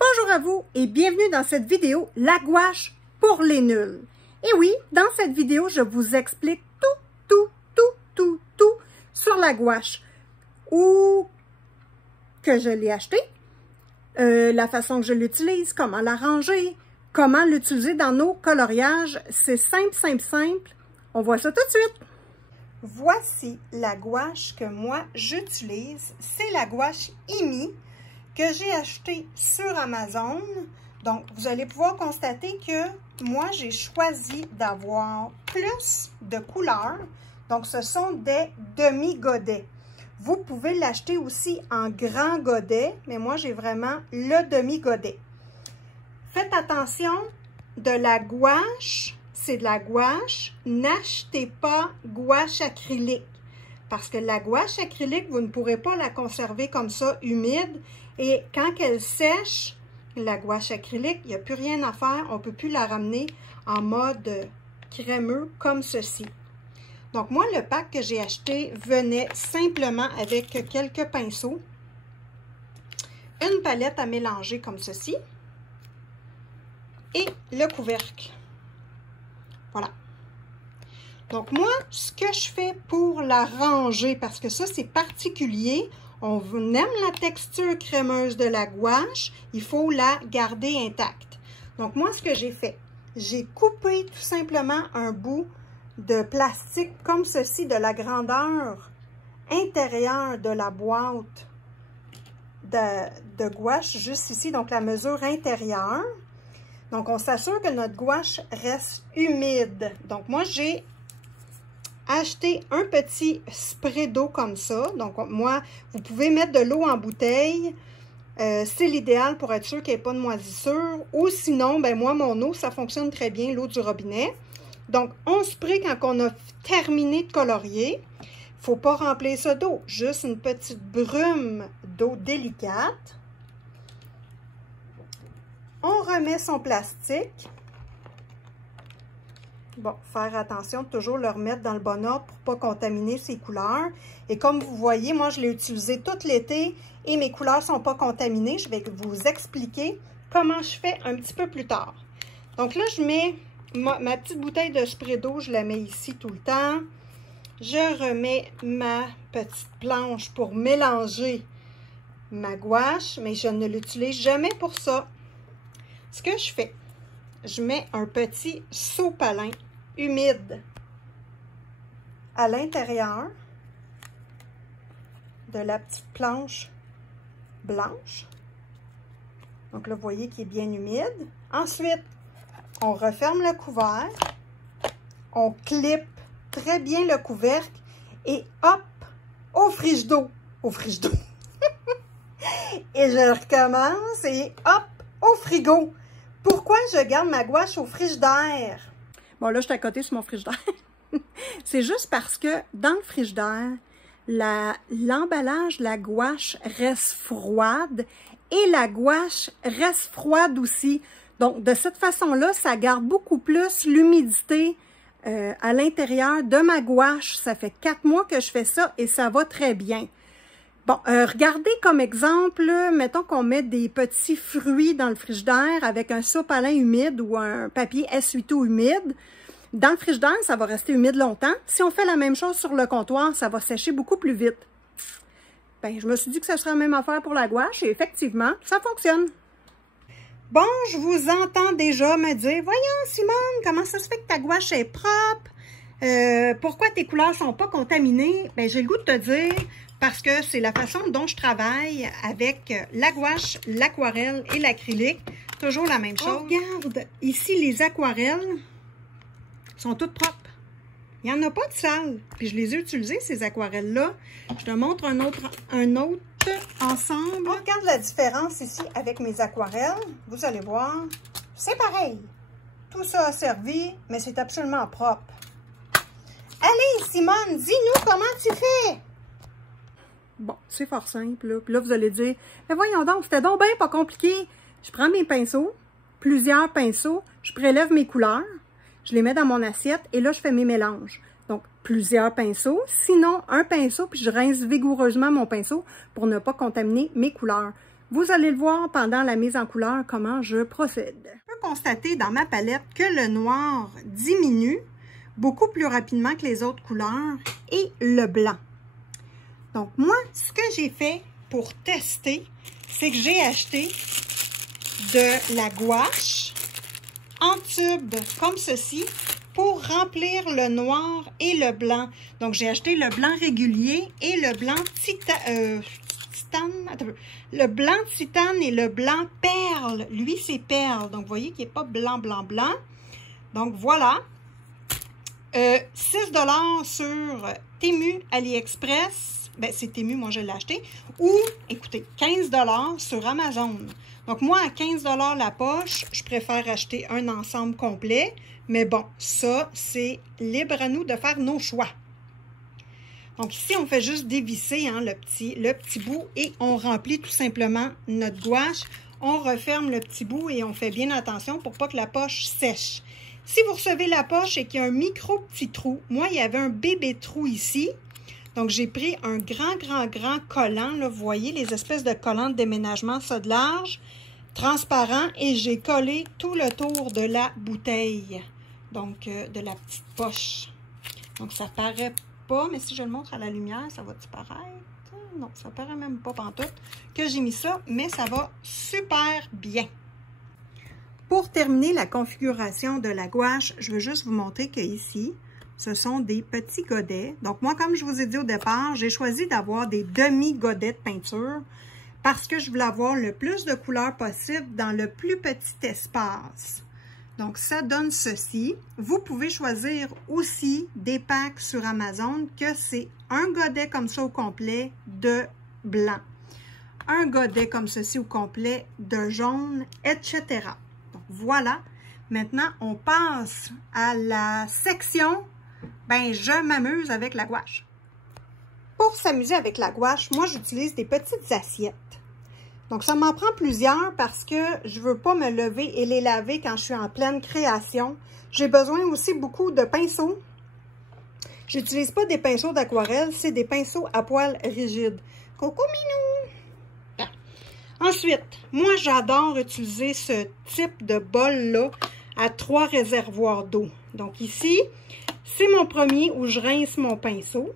Bonjour à vous et bienvenue dans cette vidéo « La gouache pour les nuls ». Et oui, dans cette vidéo, je vous explique tout sur la gouache. Où que je l'ai acheté, la façon que je l'utilise, comment la ranger, comment l'utiliser dans nos coloriages. C'est simple. On voit ça tout de suite. Voici la gouache que moi j'utilise. C'est la gouache IMI que j'ai achetée sur Amazon. Donc, vous allez pouvoir constater que moi, j'ai choisi d'avoir plus de couleurs. Donc, ce sont des demi-godets. Vous pouvez l'acheter aussi en grand godet, mais moi, j'ai vraiment le demi-godet. Faites attention, de la gouache, c'est de la gouache. N'achetez pas gouache acrylique. Parce que la gouache acrylique, vous ne pourrez pas la conserver comme ça, humide. Et quand elle sèche, la gouache acrylique, il n'y a plus rien à faire. On ne peut plus la ramener en mode crémeux comme ceci. Donc, moi, le pack que j'ai acheté venait simplement avec quelques pinceaux, une palette à mélanger comme ceci et le couvercle. Voilà. Donc, moi, ce que je fais pour la ranger, parce que ça, c'est particulier, on aime la texture crémeuse de la gouache, il faut la garder intacte. Donc, moi, ce que j'ai fait, j'ai coupé tout simplement un bout de plastique comme ceci, de la grandeur intérieure de la boîte de gouache, juste ici, donc la mesure intérieure. Donc, on s'assure que notre gouache reste humide. Donc, moi, j'ai acheté un petit spray d'eau comme ça. Donc, moi, vous pouvez mettre de l'eau en bouteille. C'est l'idéal pour être sûr qu'il n'y ait pas de moisissure. Ou sinon, ben moi, mon eau, ça fonctionne très bien, l'eau du robinet. Donc, on spray quand on a terminé de colorier. Il ne faut pas remplir ça d'eau. Juste une petite brume d'eau délicate. On remet son plastique. Bon, faire attention de toujours le remettre dans le bon ordre pour ne pas contaminer ses couleurs. Et comme vous voyez, moi, je l'ai utilisé tout l'été et mes couleurs ne sont pas contaminées. Je vais vous expliquer comment je fais un petit peu plus tard. Donc là, je mets ma petite bouteille de spray d'eau, je la mets ici tout le temps. Je remets ma petite planche pour mélanger ma gouache, mais je ne l'utilise jamais pour ça. Ce que je fais, je mets un petit sopalin humide à l'intérieur de la petite planche blanche. Donc là, vous voyez qu'il est bien humide. Ensuite, on referme le couvercle, on clippe très bien le couvercle et hop, au frigidaire. Au frigidaire. Et je recommence et hop, au frigo. Pourquoi je garde ma gouache au frigidaire? Bon, là, je suis à côté sur mon frigidaire. C'est juste parce que dans le frigidaire, l'emballage de la gouache reste froide et la gouache reste froide aussi. Donc, de cette façon-là, ça garde beaucoup plus l'humidité à l'intérieur de ma gouache. Ça fait 4 mois que je fais ça et ça va très bien. Bon, regardez comme exemple, mettons qu'on met des petits fruits dans le frigidaire avec un sopalin humide ou un papier essuie-tout humide. Dans le frigidaire, ça va rester humide longtemps. Si on fait la même chose sur le comptoir, ça va sécher beaucoup plus vite. Ben, je me suis dit que ce serait la même affaire pour la gouache et effectivement, ça fonctionne. Bon, je vous entends déjà me dire, voyons Simone, comment ça se fait que ta gouache est propre? Pourquoi tes couleurs ne sont pas contaminées? Ben, j'ai le goût de te dire, parce que c'est la façon dont je travaille avec la gouache, l'aquarelle et l'acrylique. Toujours la même chose. Oh, regarde, ici, les aquarelles sont toutes propres. Il n'y en a pas de sale. Puis je les ai utilisées, ces aquarelles-là. Je te montre un autre ensemble. On regarde la différence ici avec mes aquarelles. Vous allez voir, c'est pareil. Tout ça a servi, mais c'est absolument propre. Allez, Simone, dis-nous comment tu fais. Bon, c'est fort simple. Là. Puis là, vous allez dire, mais voyons donc, c'était donc bien pas compliqué. Je prends mes pinceaux, plusieurs pinceaux, je prélève mes couleurs, je les mets dans mon assiette et là, je fais mes mélanges. Donc, plusieurs pinceaux, sinon un pinceau, puis je rince vigoureusement mon pinceau pour ne pas contaminer mes couleurs. Vous allez le voir pendant la mise en couleur comment je procède. Je peux constater dans ma palette que le noir diminue beaucoup plus rapidement que les autres couleurs et le blanc. Donc moi, ce que j'ai fait pour tester, c'est que j'ai acheté de la gouache en tube comme ceci pour remplir le noir et le blanc. Donc j'ai acheté le blanc régulier et le blanc titane. Le blanc titane et le blanc perle. Lui, c'est perle. Donc, vous voyez qu'il n'est pas blanc, blanc, blanc. Donc, voilà. 6 $ sur Temu, AliExpress. Ben, c'est Temu, moi, je l'ai acheté. Ou, écoutez, 15 $ sur Amazon. Donc, moi, à 15 $ la poche, je préfère acheter un ensemble complet. Mais bon, ça, c'est libre à nous de faire nos choix. Donc ici, on fait juste dévisser hein, le petit bout et on remplit tout simplement notre gouache. On referme le petit bout et on fait bien attention pour pas que la poche sèche. Si vous recevez la poche et qu'il y a un micro petit trou, moi, il y avait un bébé trou ici. Donc, j'ai pris un grand collant. Là, vous voyez, les espèces de collants de déménagement, ça de large, transparent. Et j'ai collé tout le tour de la bouteille. Donc, de la petite poche. Donc, ça paraît pas, mais si je le montre à la lumière, ça va-tu paraître? Non, ça paraît même pas pantoute que j'ai mis ça, mais ça va super bien. Pour terminer la configuration de la gouache, je veux juste vous montrer qu'ici, ce sont des petits godets. Donc moi, comme je vous ai dit au départ, j'ai choisi d'avoir des demi-godets de peinture parce que je voulais avoir le plus de couleurs possible dans le plus petit espace. Donc, ça donne ceci. Vous pouvez choisir aussi des packs sur Amazon que c'est un godet comme ça au complet de blanc, un godet comme ceci au complet de jaune, etc. Donc, voilà. Maintenant, on passe à la section « Ben, je m'amuse avec la gouache ». Pour s'amuser avec la gouache, moi, j'utilise des petites assiettes. Donc, ça m'en prend plusieurs parce que je ne veux pas me lever et les laver quand je suis en pleine création. J'ai besoin aussi beaucoup de pinceaux. J'utilise pas des pinceaux d'aquarelle, c'est des pinceaux à poils rigides. Coucou minou! Bien. Ensuite, moi, j'adore utiliser ce type de bol-là à 3 réservoirs d'eau. Donc ici, c'est mon premier où je rince mon pinceau.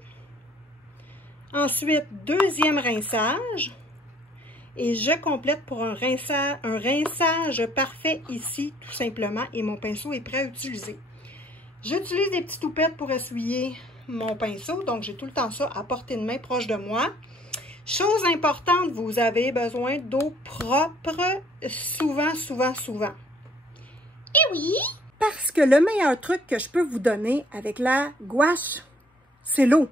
Ensuite, deuxième rinçage. Et je complète pour un rinçage parfait ici, tout simplement. Et mon pinceau est prêt à utiliser. J'utilise des petites toupettes pour essuyer mon pinceau. Donc, j'ai tout le temps ça à portée de main proche de moi. Chose importante, vous avez besoin d'eau propre souvent. Et oui! Parce que le meilleur truc que je peux vous donner avec la gouache, c'est l'eau.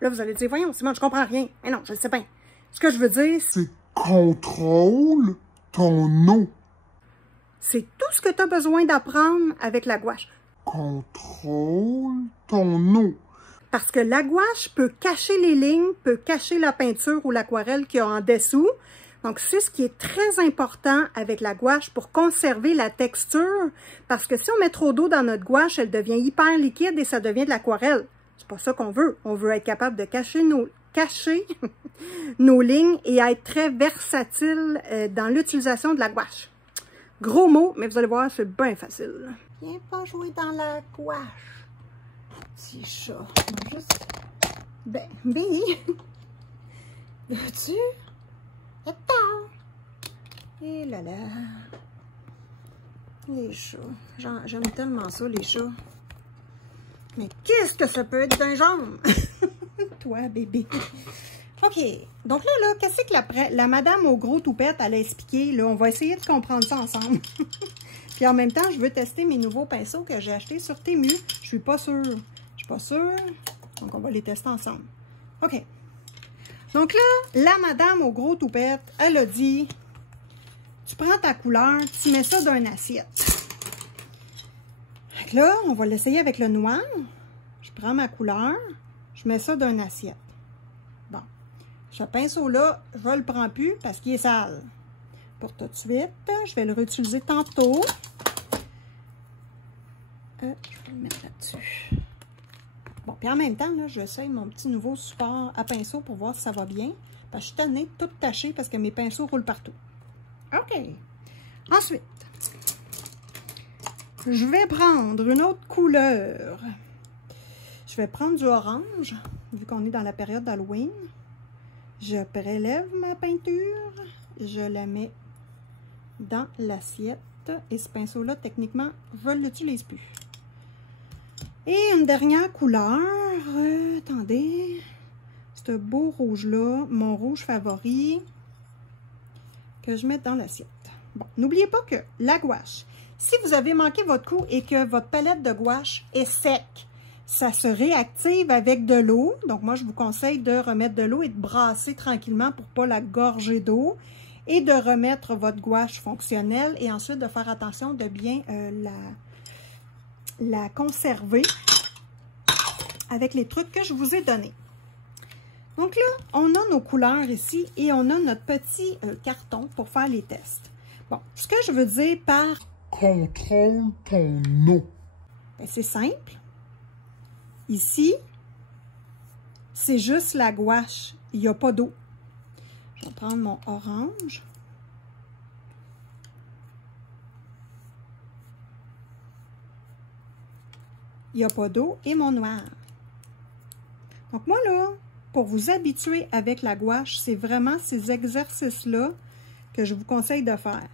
Là, vous allez dire, voyons, Simone, je comprends rien. Mais non, je le sais bien. Ce que je veux dire, c'est contrôle ton eau. C'est tout ce que tu as besoin d'apprendre avec la gouache. Contrôle ton eau. Parce que la gouache peut cacher les lignes, peut cacher la peinture ou l'aquarelle qu'il y a en dessous. Donc, c'est ce qui est très important avec la gouache pour conserver la texture. Parce que si on met trop d'eau dans notre gouache, elle devient hyper liquide et ça devient de l'aquarelle. C'est pas ça qu'on veut. On veut être capable de cacher nos lignes et être très versatile dans l'utilisation de la gouache. Gros mot, mais vous allez voir, c'est bien facile. Viens pas jouer dans la gouache. Petit chat. Juste... Ben, veux-tu? Attends. Et là là. Les chats. J'aime tellement ça, les chats. Mais qu'est-ce que ça peut être d'un jambe? Toi, bébé. OK. Donc là, qu'est-ce que la madame au gros toupette, elle a expliqué? Là, on va essayer de comprendre ça ensemble. Puis en même temps, je veux tester mes nouveaux pinceaux que j'ai achetés sur Temu. Je suis pas sûre. Je suis pas sûre. Donc, on va les tester ensemble. OK. Donc là, la madame au gros toupette, elle a dit, tu prends ta couleur, tu mets ça dans une assiette. Donc là, on va l'essayer avec le noir. Je prends ma couleur, je mets ça dans une assiette. Bon. Ce pinceau-là, je ne le prends plus parce qu'il est sale. Pour tout de suite, je vais le réutiliser tantôt. Je vais le mettre là-dessus. Bon, puis en même temps, là, j'essaye mon petit nouveau support à pinceau pour voir si ça va bien. Parce que je suis tannée de tout tacher parce que mes pinceaux roulent partout. OK. Ensuite, je vais prendre une autre couleur. Je vais prendre du orange, vu qu'on est dans la période d'Halloween. Je prélève ma peinture, je la mets dans l'assiette. Et ce pinceau-là, techniquement, je ne l'utilise plus. Et une dernière couleur. Attendez. Ce beau rouge-là, mon rouge favori, que je mets dans l'assiette. Bon, n'oubliez pas que la gouache, si vous avez manqué votre coup et que votre palette de gouache est sec, ça se réactive avec de l'eau. Donc, moi, je vous conseille de remettre de l'eau et de brasser tranquillement pour ne pas la gorger d'eau. Et de remettre votre gouache fonctionnelle et ensuite de faire attention de bien la conserver avec les trucs que je vous ai donnés. Donc là, on a nos couleurs ici et on a notre petit carton pour faire les tests. Bon, ce que je veux dire par contrôle ton nom. C'est simple. Ici, c'est juste la gouache. Il n'y a pas d'eau. Je vais prendre mon orange. Il n'y a pas d'eau et mon noir. Donc moi là, pour vous habituer avec la gouache, c'est vraiment ces exercices-là que je vous conseille de faire.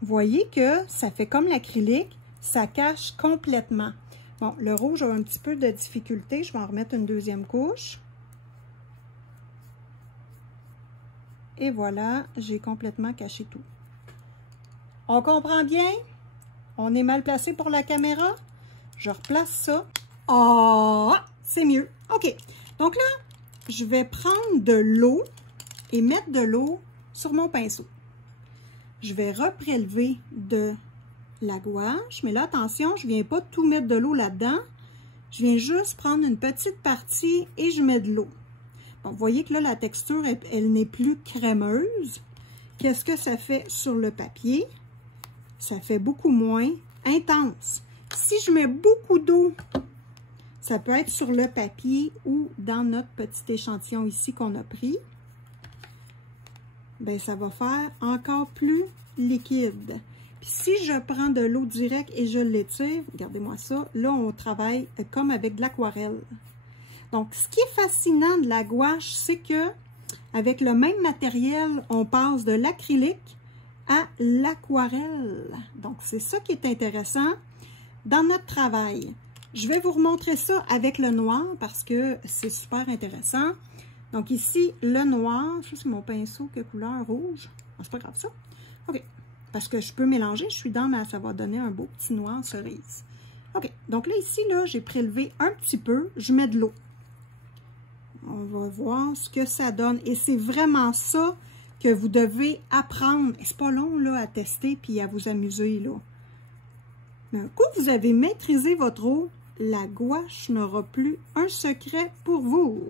Vous voyez que ça fait comme l'acrylique, ça cache complètement. Bon, le rouge a un petit peu de difficulté, je vais en remettre une deuxième couche. Et voilà, j'ai complètement caché tout. On comprend bien? On est mal placé pour la caméra? Je replace ça. Ah, c'est mieux. OK. Donc là, je vais prendre de l'eau et mettre de l'eau sur mon pinceau. Je vais reprélever de la gouache. Mais là, attention, je ne viens pas tout mettre de l'eau là-dedans. Je viens juste prendre une petite partie et je mets de l'eau. Bon, vous voyez que là, la texture, elle n'est plus crémeuse. Qu'est-ce que ça fait sur le papier? Ça fait beaucoup moins intense. Si je mets beaucoup d'eau, ça peut être sur le papier ou dans notre petit échantillon ici qu'on a pris. Bien, ça va faire encore plus liquide. Puis si je prends de l'eau directe et je l'étire, regardez-moi ça, là, on travaille comme avec de l'aquarelle. Donc, ce qui est fascinant de la gouache, c'est que avec le même matériel, on passe de l'acrylique à l'aquarelle. Donc, c'est ça qui est intéressant dans notre travail. Je vais vous remontrer ça avec le noir parce que c'est super intéressant. Donc, ici, le noir, ça c'est mon pinceau, que couleur rouge. Ah, c'est pas grave ça. OK. Parce que je peux mélanger, je suis dans, mais ça va donner un beau petit noir cerise. OK. Donc là, ici, là, j'ai prélevé un petit peu. Je mets de l'eau. On va voir ce que ça donne. Et c'est vraiment ça que vous devez apprendre. C'est pas long là, à tester puis à vous amuser. Là. Mais un coup, vous avez maîtrisé votre eau, la gouache n'aura plus un secret pour vous.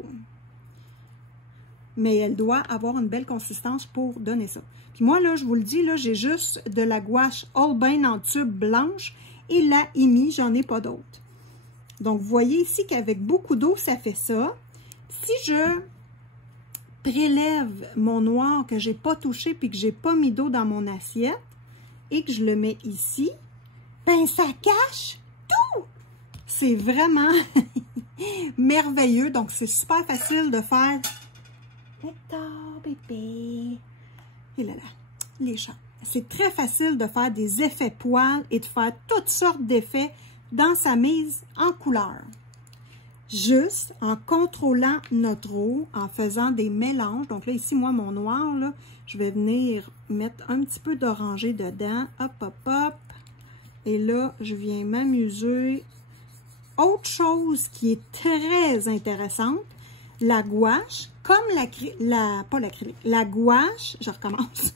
Mais elle doit avoir une belle consistance pour donner ça. Puis moi, là, je vous le dis, là, j'ai juste de la gouache Holbein en tube blanche et la Imi, j'en ai pas d'autre. Donc, vous voyez ici qu'avec beaucoup d'eau, ça fait ça. Si je prélève mon noir que j'ai pas touché puis que j'ai pas mis d'eau dans mon assiette et que je le mets ici, ben ça cache tout! C'est vraiment merveilleux. Donc, c'est super facile de faire. Victor, bébé. Et là, là, les chats. C'est très facile de faire des effets poils et de faire toutes sortes d'effets dans sa mise en couleur. Juste en contrôlant notre eau, en faisant des mélanges. Donc là, ici, moi, mon noir, là, je vais venir mettre un petit peu d'orangé dedans. Hop, hop, hop. Et là, je viens m'amuser. Autre chose qui est très intéressante, la gouache, comme la gouache, je recommence.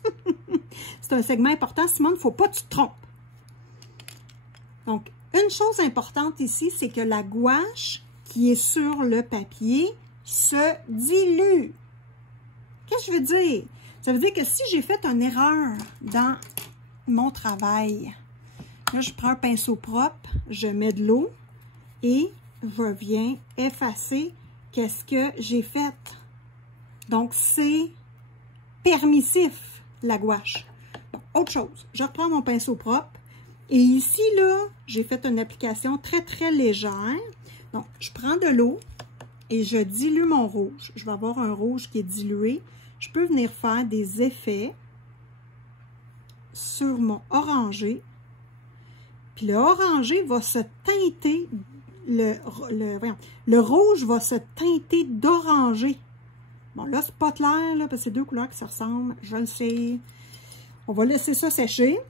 C'est un segment important, Simone, il ne faut pas que tu te trompes. Donc, une chose importante ici, c'est que la gouache qui est sur le papier se dilue. Qu'est-ce que je veux dire? Ça veut dire que si j'ai fait une erreur dans mon travail, là, je prends un pinceau propre, je mets de l'eau et je viens effacer qu'est-ce que j'ai fait. Donc, c'est permissif, la gouache. Bon, autre chose, je reprends mon pinceau propre. Et ici, là, j'ai fait une application très, très légère. Donc, je prends de l'eau et je dilue mon rouge. Je vais avoir un rouge qui est dilué. Je peux venir faire des effets sur mon orangé. Puis le orangé va se teinter, le rouge va se teinter d'orangé. Bon, là, c'est pas clair, là, parce que c'est deux couleurs qui se ressemblent, je le sais. On va laisser ça sécher.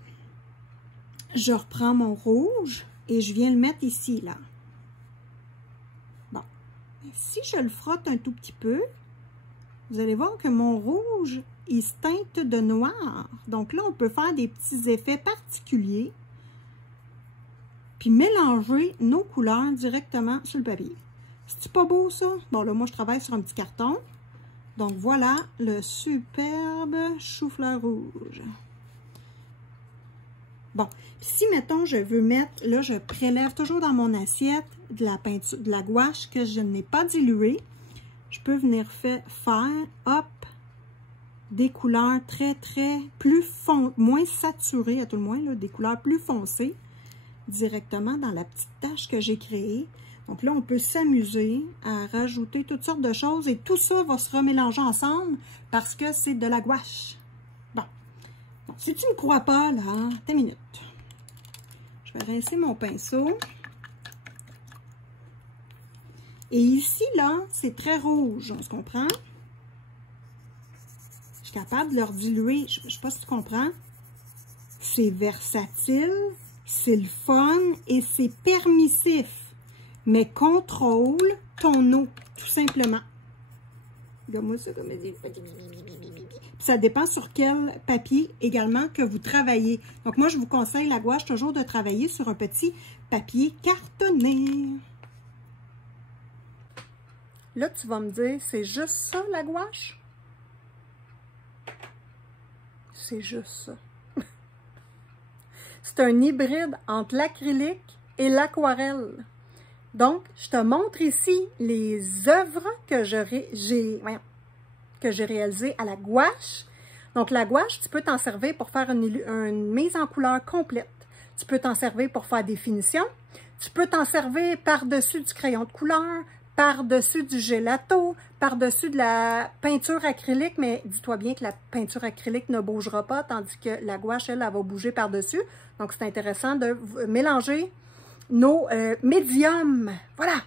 Je reprends mon rouge et je viens le mettre ici, là. Bon, si je le frotte un tout petit peu, vous allez voir que mon rouge, il se teinte de noir. Donc là, on peut faire des petits effets particuliers. Puis mélanger nos couleurs directement sur le papier. C'est-tu pas beau, ça? Bon, là, moi, je travaille sur un petit carton. Donc, voilà le superbe chou-fleur rouge. Bon, si, mettons, je veux mettre, là, je prélève toujours dans mon assiette de la peinture, de la gouache que je n'ai pas diluée. Je peux venir faire, hop, des couleurs très, très, moins saturées, à tout le moins, là, des couleurs plus foncées, directement dans la petite tache que j'ai créée. Donc là, on peut s'amuser à rajouter toutes sortes de choses et tout ça va se remélanger ensemble parce que c'est de la gouache. Bon. Donc, si tu ne me crois pas, là, attends une minute. Je vais rincer mon pinceau. Et ici, là, c'est très rouge, on se comprend? Je suis capable de le diluer. Je ne sais pas si tu comprends. C'est versatile. C'est le fun et c'est permissif, mais contrôle ton eau, tout simplement. Regarde-moi ça comme dit. Ça dépend sur quel papier également que vous travaillez. Donc, moi, je vous conseille la gouache toujours de travailler sur un petit papier cartonné. Là, tu vas me dire, c'est juste ça, la gouache? C'est juste ça. C'est un hybride entre l'acrylique et l'aquarelle. Donc, je te montre ici les œuvres que j'ai réalisées à la gouache. Donc, la gouache, tu peux t'en servir pour faire une mise en couleur complète. Tu peux t'en servir pour faire des finitions. Tu peux t'en servir par-dessus du crayon de couleur, par-dessus du gelato, par-dessus de la peinture acrylique, mais dis-toi bien que la peinture acrylique ne bougera pas, tandis que la gouache, elle va bouger par-dessus. Donc, c'est intéressant de mélanger nos médiums. Voilà!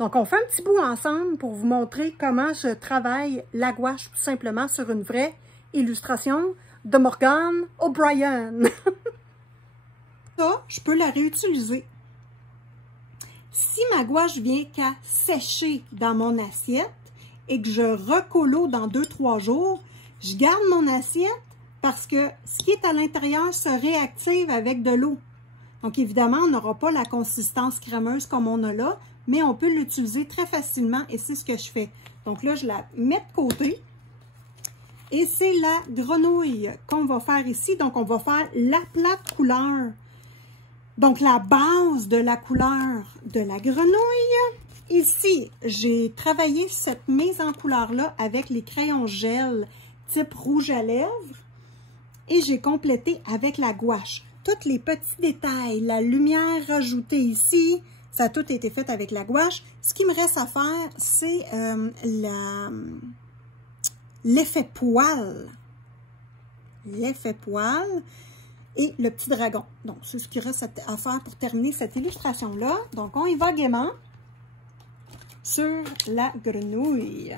Donc, on fait un petit bout ensemble pour vous montrer comment je travaille la gouache, tout simplement, sur une vraie illustration de Morgan O'Brien. Ça, je peux la réutiliser. Si ma gouache vient qu'à sécher dans mon assiette et que je recolle l'eau dans 2-3 jours, je garde mon assiette parce que ce qui est à l'intérieur se réactive avec de l'eau. Donc, évidemment, on n'aura pas la consistance crémeuse comme on a là, mais on peut l'utiliser très facilement et c'est ce que je fais. Donc là, je la mets de côté. Et c'est la grenouille qu'on va faire ici. Donc, on va faire la plate couleur. Donc, la base de la couleur de la grenouille. Ici, j'ai travaillé cette mise en couleur-là avec les crayons gel type rouge à lèvres. Et j'ai complété avec la gouache. Tous les petits détails, la lumière rajoutée ici, ça a tout été fait avec la gouache. Ce qui me reste à faire, c'est l'effet poil. L'effet poil et le petit dragon. Donc, c'est ce qui reste à faire pour terminer cette illustration-là. Donc, on y va gaiement sur la grenouille.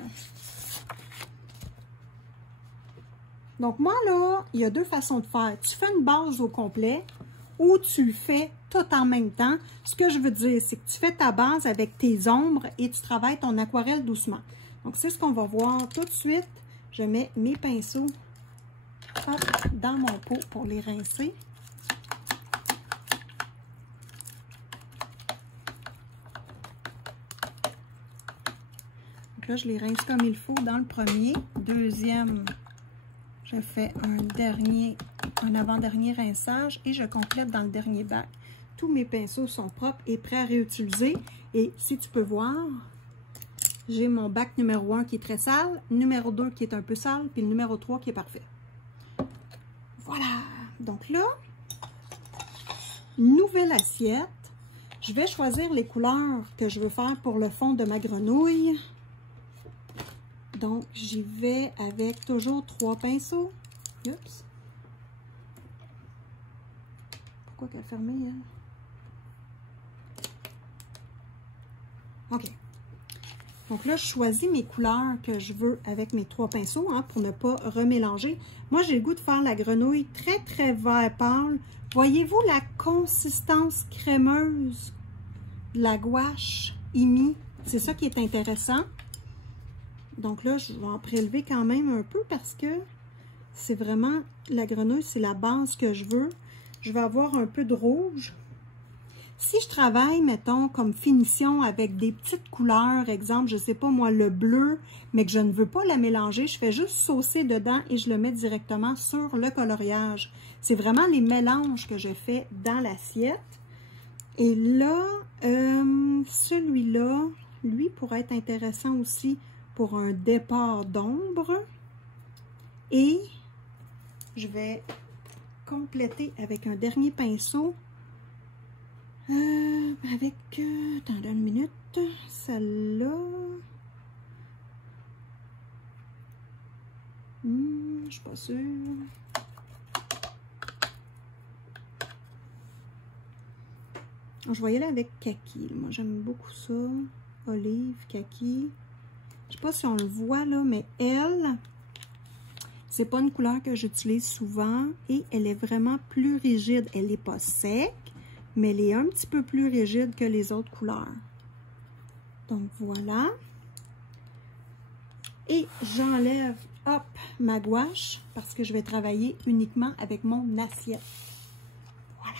Donc, moi, là, il y a deux façons de faire. Tu fais une base au complet ou tu le fais tout en même temps. Ce que je veux dire, c'est que tu fais ta base avec tes ombres et tu travailles ton aquarelle doucement. Donc, c'est ce qu'on va voir tout de suite. Je mets mes pinceaux dans mon pot pour les rincer. Donc là, je les rince comme il faut dans le premier. Deuxième, je fais un avant-dernier rinçage et je complète dans le dernier bac. Tous mes pinceaux sont propres et prêts à réutiliser. Et si tu peux voir, J'ai mon bac numéro 1 qui est très sale, numéro 2 qui est un peu sale, puis le numéro 3 qui est parfait. Voilà. Donc là, nouvelle assiette. Je vais choisir les couleurs que je veux faire pour le fond de ma grenouille. Donc, j'y vais avec toujours 3 pinceaux. Oups. Pourquoi qu'elle est fermée, elle? OK. Donc là, je choisis mes couleurs que je veux avec mes 3 pinceaux hein, pour ne pas remélanger. Moi, j'ai le goût de faire la grenouille très, très vert pâle. Voyez-vous la consistance crémeuse de la gouache émise? C'est ça qui est intéressant. Donc là, je vais en prélever quand même un peu parce que c'est vraiment, la grenouille, c'est la base que je veux. Je vais avoir un peu de rouge. Si je travaille, mettons, comme finition avec des petites couleurs, exemple, je ne sais pas moi, le bleu, mais que je ne veux pas la mélanger, je fais juste saucer dedans et je le mets directement sur le coloriage. C'est vraiment les mélanges que je fais dans l'assiette. Et là, celui-là, lui pourrait être intéressant aussi pour un départ d'ombre. Et je vais compléter avec un dernier pinceau. Attendez une minute, celle-là. Je suis pas sûre. Je vais y aller avec kaki. Moi, j'aime beaucoup ça. Olive, kaki. Je sais pas si on le voit là, mais elle, c'est pas une couleur que j'utilise souvent et elle est vraiment plus rigide. Elle n'est pas sec, mais elle est un petit peu plus rigide que les autres couleurs. Donc voilà. Et j'enlève, hop, ma gouache parce que je vais travailler uniquement avec mon assiette. Voilà.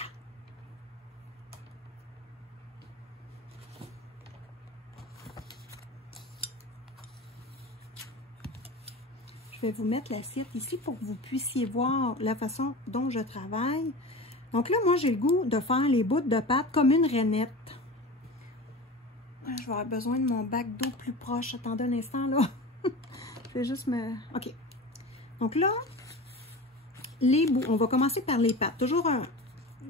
Je vais vous mettre l'assiette ici pour que vous puissiez voir la façon dont je travaille. Donc là, moi, j'ai le goût de faire les bouts de pâte comme une rainette. Je vais avoir besoin de mon bac d'eau plus proche. Attendez un instant, là. Je vais juste me... OK. Donc là, les bouts, on va commencer par les pattes. Toujours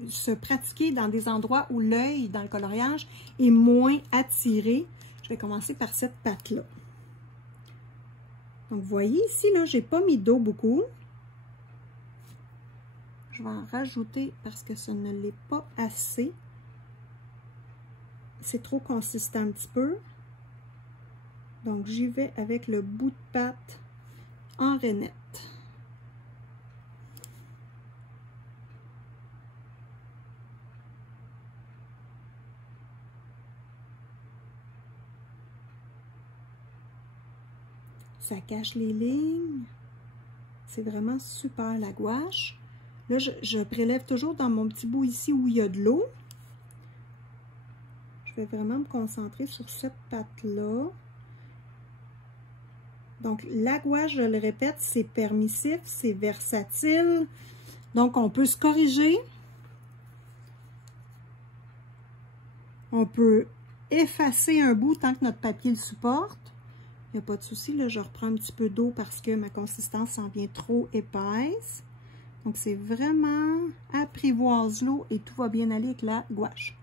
se pratiquer dans des endroits où l'œil, dans le coloriage, est moins attiré. Je vais commencer par cette patte-là. Donc, vous voyez ici, là, j'ai pas mis d'eau beaucoup. Je vais en rajouter parce que ça ne l'est pas assez. C'est trop consistant un petit peu. Donc, j'y vais avec le bout de pâte en rainette. Ça cache les lignes. C'est vraiment super la gouache. Là, je prélève toujours dans mon petit bout ici où il y a de l'eau. Je vais vraiment me concentrer sur cette pâte-là. Donc, la gouache, je le répète, c'est permissif, c'est versatile. Donc, on peut se corriger. On peut effacer un bout tant que notre papier le supporte. Il n'y a pas de souci. Là, je reprends un petit peu d'eau parce que ma consistance en vient trop épaisse. Donc, c'est vraiment apprivoise l'eau et tout va bien aller avec la gouache.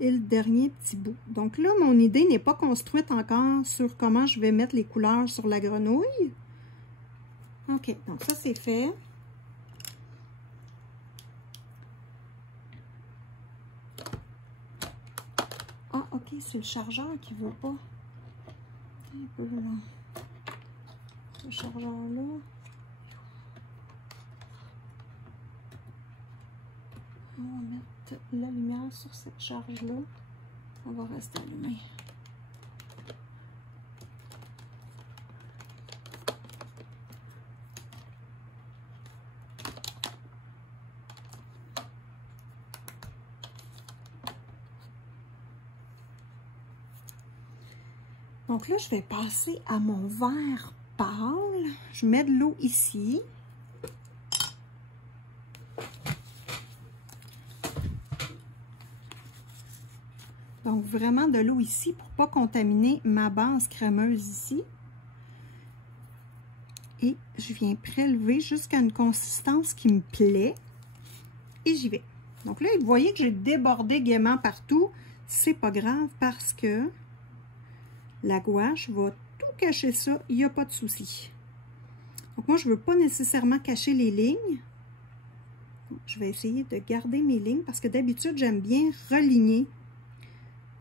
Et le dernier petit bout. Donc là, mon idée n'est pas construite encore sur comment je vais mettre les couleurs sur la grenouille. OK, donc ça, c'est fait. Ah, OK, c'est le chargeur qui ne veut pas. Un peu là. Ce chargeur-là. On va mettre la lumière sur cette charge-là. On va rester allumé. Donc là, je vais passer à mon verre pâle. Je mets de l'eau ici. Donc, vraiment de l'eau ici pour ne pas contaminer ma base crémeuse ici. Et je viens prélever jusqu'à une consistance qui me plaît. Et j'y vais. Donc là, vous voyez que j'ai débordé gaiement partout. C'est pas grave parce que la gouache va tout cacher ça. Il n'y a pas de souci. Donc moi, je ne veux pas nécessairement cacher les lignes. Je vais essayer de garder mes lignes parce que d'habitude, j'aime bien religner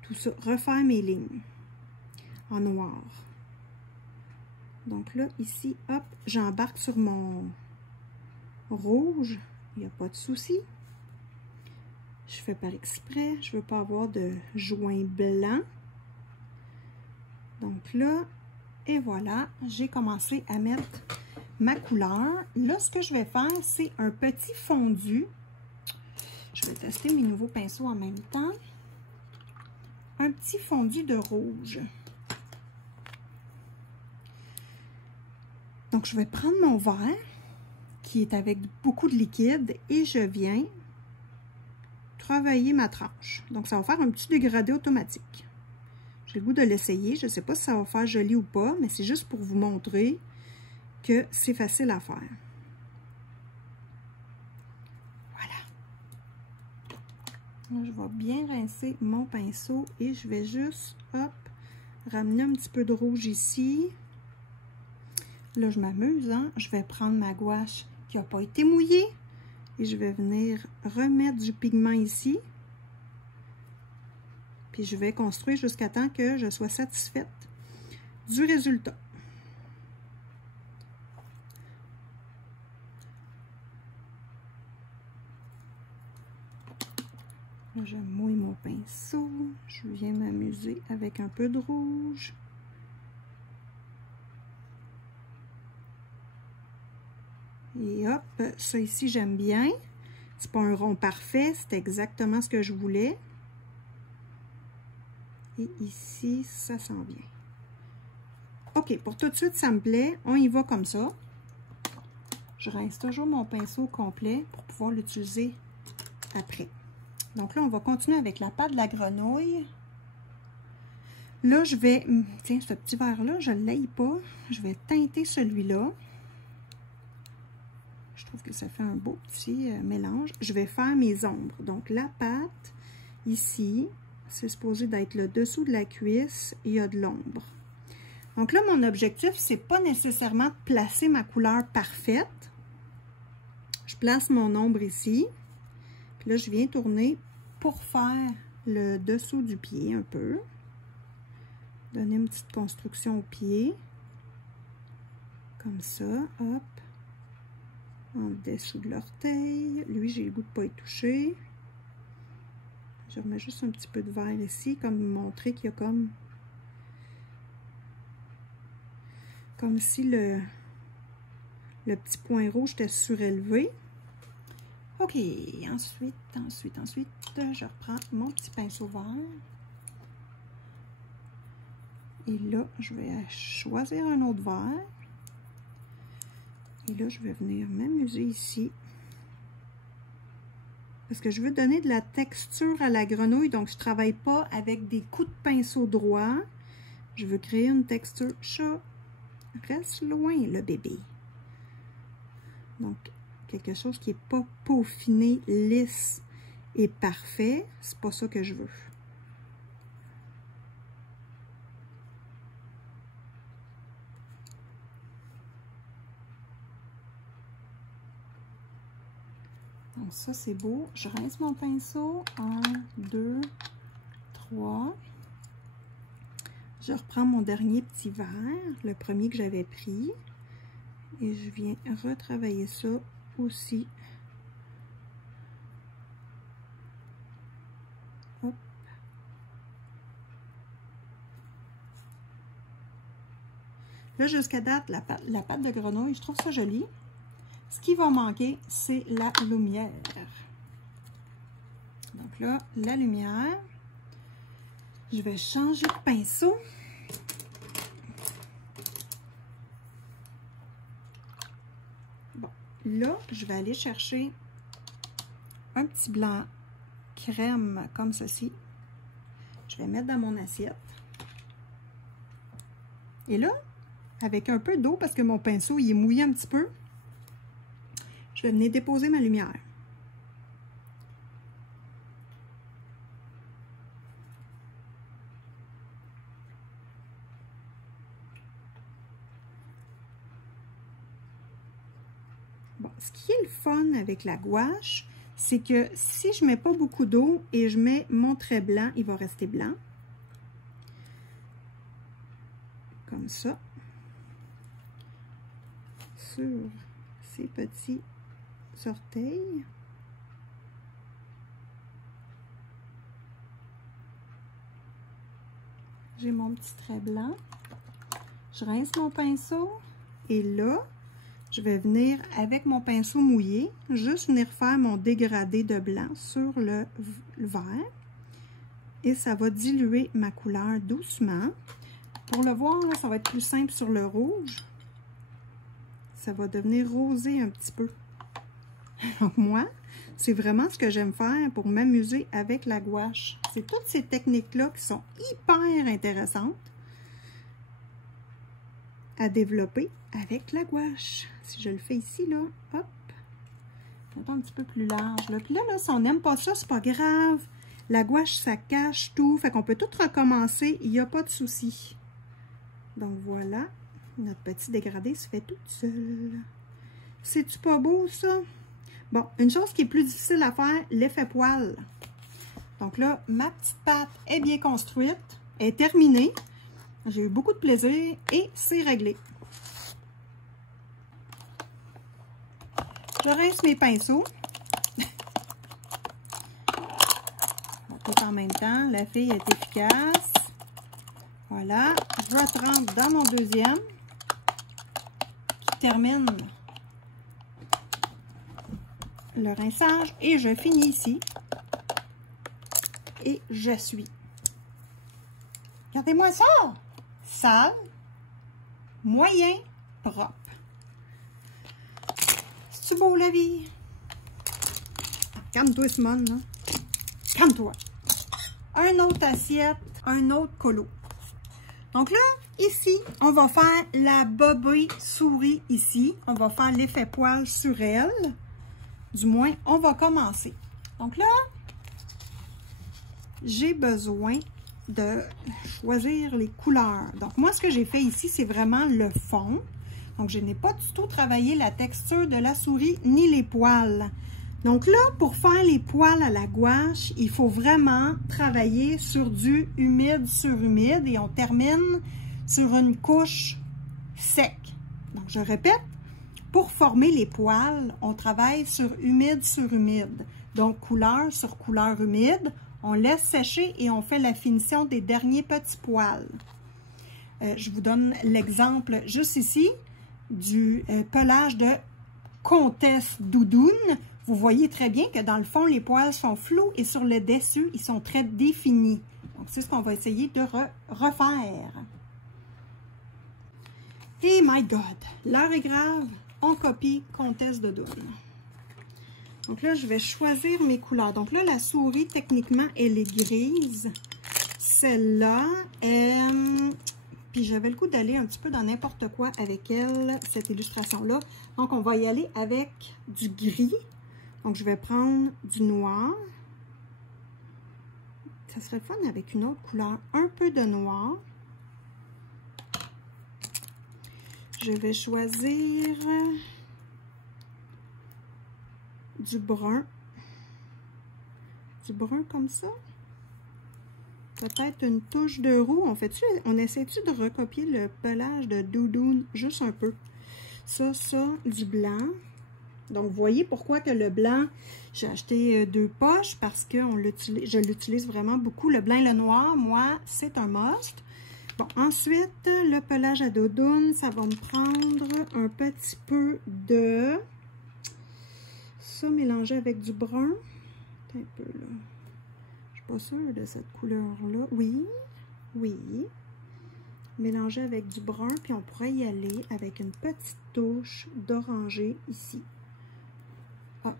tout ça, refaire mes lignes en noir. Donc là, ici, hop, j'embarque sur mon rouge. Il n'y a pas de souci. Je fais par exprès. Je ne veux pas avoir de joint blanc. Donc là, et voilà, j'ai commencé à mettre ma couleur. Là, ce que je vais faire, c'est un petit fondu. Je vais tester mes nouveaux pinceaux en même temps. Un petit fondu de rouge. Donc, je vais prendre mon verre qui est avec beaucoup de liquide et je viens travailler ma tranche. Donc, ça va faire un petit dégradé automatique. J'ai le goût de l'essayer. Je ne sais pas si ça va faire joli ou pas, mais c'est juste pour vous montrer que c'est facile à faire. Voilà. Là, je vais bien rincer mon pinceau et je vais juste, hop, ramener un petit peu de rouge ici. Là, je m'amuse, hein? Je vais prendre ma gouache qui n'a pas été mouillée et je vais venir remettre du pigment ici. Puis je vais construire jusqu'à temps que je sois satisfaite du résultat. Là, je mouille mon pinceau. Je viens m'amuser avec un peu de rouge. Et hop, ça ici, j'aime bien. C'est pas un rond parfait, c'est exactement ce que je voulais. Et ici, ça s'en vient. OK, pour tout de suite, ça me plaît. On y va comme ça. Je rince toujours mon pinceau complet pour pouvoir l'utiliser après. Donc là, on va continuer avec la pâte de la grenouille. Là, je vais... Tiens, ce petit verre-là, je ne l'aille pas. Je vais teinter celui-là. Je trouve que ça fait un beau petit mélange. Je vais faire mes ombres. Donc, la pâte, ici, c'est supposé d'être le dessous de la cuisse. Il y a de l'ombre. Donc là, mon objectif, c'est pas nécessairement de placer ma couleur parfaite. Je place mon ombre ici. Puis là, je viens tourner pour faire le dessous du pied un peu. Donner une petite construction au pied. Comme ça, hop. En dessous de l'orteil. Lui, j'ai le goût de ne pas y toucher. Je remets juste un petit peu de vert ici, comme montrer qu'il y a comme si le petit point rouge était surélevé. OK, ensuite, je reprends mon petit pinceau vert. Et là, je vais choisir un autre vert. Et là, je vais venir m'amuser ici. Parce que je veux donner de la texture à la grenouille. Donc, je ne travaille pas avec des coups de pinceau droit. Je veux créer une texture. Chat, reste loin, le bébé. Donc, quelque chose qui n'est pas peaufiné, lisse et parfait. C'est pas ça que je veux. Donc ça, c'est beau. Je rince mon pinceau. 1, 2, 3. Je reprends mon dernier petit verre, le premier que j'avais pris. Et je viens retravailler ça aussi. Hop. Là, jusqu'à date, la pâte de grenouille, je trouve ça joli. Ce qui va manquer, c'est la lumière. Donc là, la lumière. Je vais changer de pinceau. Bon, là, je vais aller chercher un petit blanc crème comme ceci. Je vais mettre dans mon assiette. Et là, avec un peu d'eau, parce que mon pinceau il est mouillé un petit peu, je vais venir déposer ma lumière. Bon, ce qui est le fun avec la gouache, c'est que si je ne mets pas beaucoup d'eau et je mets mon trait blanc, il va rester blanc. Comme ça. Sur ces petits orteils. J'ai mon petit trait blanc. Je rince mon pinceau et là, je vais venir avec mon pinceau mouillé, juste venir faire mon dégradé de blanc sur le vert. Et ça va diluer ma couleur doucement. Pour le voir, là, ça va être plus simple sur le rouge. Ça va devenir rosé un petit peu. Donc moi, c'est vraiment ce que j'aime faire pour m'amuser avec la gouache. C'est toutes ces techniques-là qui sont hyper intéressantes à développer avec la gouache. Si je le fais ici, là, hop, un petit peu plus large. Là. Puis là, si on n'aime pas ça, c'est pas grave. La gouache, ça cache tout. Fait qu'on peut tout recommencer. Il n'y a pas de souci. Donc voilà, notre petit dégradé se fait toute seule. C'est-tu pas beau, ça? Bon, une chose qui est plus difficile à faire, l'effet poil. Donc là, ma petite pâte est bien construite, est terminée. J'ai eu beaucoup de plaisir et c'est réglé. Je rince mes pinceaux. Tout en même temps, la fille est efficace. Voilà, je rentre dans mon deuxième qui termine le rinçage et je finis ici et je suis. Regardez-moi ça! Sale, moyen, propre. C'est-tu beau la vie? Calme-toi, Simone, là. Calme-toi. Un autre assiette, un autre colo. Donc là, ici, on va faire la bobée souris ici. On va faire l'effet poil sur elle. Du moins, on va commencer. Donc là, j'ai besoin de choisir les couleurs. Donc moi, ce que j'ai fait ici, c'est vraiment le fond. Donc je n'ai pas du tout travaillé la texture de la souris ni les poils. Donc là, pour faire les poils à la gouache, il faut vraiment travailler sur du humide sur humide et on termine sur une couche sec. Donc je répète, pour former les poils, on travaille sur humide sur humide. Donc couleur sur couleur humide, on laisse sécher et on fait la finition des derniers petits poils. Je vous donne l'exemple juste ici du pelage de Comtesse Doudoune. Vous voyez très bien que dans le fond, les poils sont flous et sur le dessus, ils sont très définis. Donc, c'est ce qu'on va essayer de refaire. Et my God, l'heure est grave, on copie Comtesse Doudoune. Donc là, je vais choisir mes couleurs. Donc là, la souris, techniquement, elle est grise. Celle-là, puis j'avais le goût d'aller un petit peu dans n'importe quoi avec elle, cette illustration-là. Donc, on va y aller avec du gris. Donc, je vais prendre du noir. Ça serait fun avec une autre couleur. Un peu de noir. Je vais choisir du brun. Du brun comme ça. Peut-être une touche de roux. On essaie-tu de recopier le pelage de Doudoune juste un peu? Ça, du blanc. Donc, vous voyez pourquoi que le blanc, j'ai acheté 2 poches parce que je l'utilise vraiment beaucoup. Le blanc et le noir, moi, c'est un must. Bon, ensuite, le pelage à Doudoune, ça va me prendre un petit peu de... Ça mélangé avec du brun. Un peu, là. Je suis pas sûre de cette couleur-là. Oui, oui. Mélangé avec du brun, puis on pourrait y aller avec une petite touche d'orangé ici. Hop.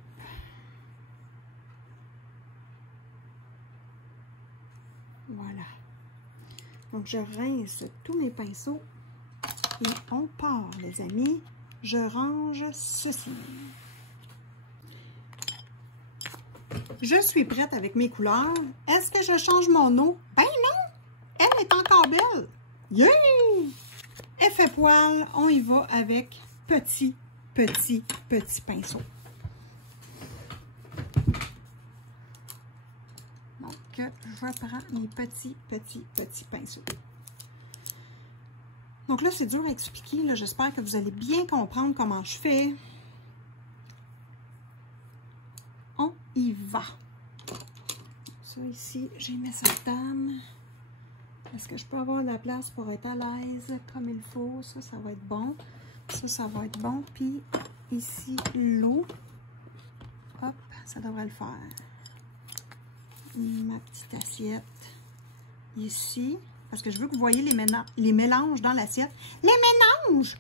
Voilà. Donc, je rince tous mes pinceaux et on part, les amis. Je range ceci. Je suis prête avec mes couleurs. Est-ce que je change mon eau? Ben non! Elle est encore belle! Yeah! Effet poil, on y va avec petit pinceau. Donc, je prends mes petits pinceaux. Donc là, c'est dur à expliquer. J'espère que vous allez bien comprendre comment je fais. On y va. Ça ici, j'ai mis cette dame. Est-ce que je peux avoir de la place pour être à l'aise comme il faut? Ça va être bon. Ça va être bon. Puis ici, l'eau. Hop, ça devrait le faire. Ma petite assiette ici. Parce que je veux que vous voyez les mélanges dans l'assiette. Les mélanges!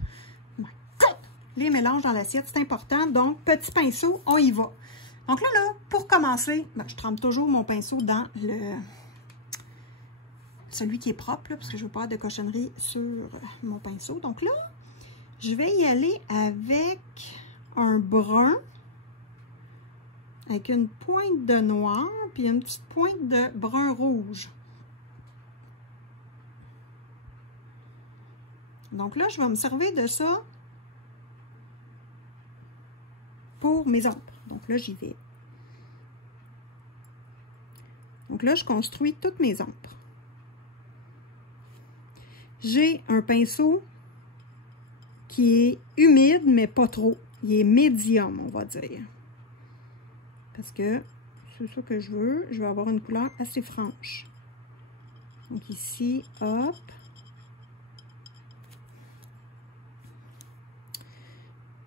Oh my God! Les mélanges dans l'assiette, c'est important. Donc, petit pinceau, on y va. Donc là, pour commencer, je trempe toujours mon pinceau dans celui qui est propre, parce que je ne veux pas avoir de cochonnerie sur mon pinceau. Donc là, je vais y aller avec un brun, avec une pointe de noir, puis une petite pointe de brun rouge. Donc là, je vais me servir de ça pour mes ombres. Donc là, j'y vais. Donc là, je construis toutes mes ombres. J'ai un pinceau qui est humide, mais pas trop. Il est médium, on va dire. Parce que c'est ça que je veux. Je veux avoir une couleur assez franche. Donc ici, hop.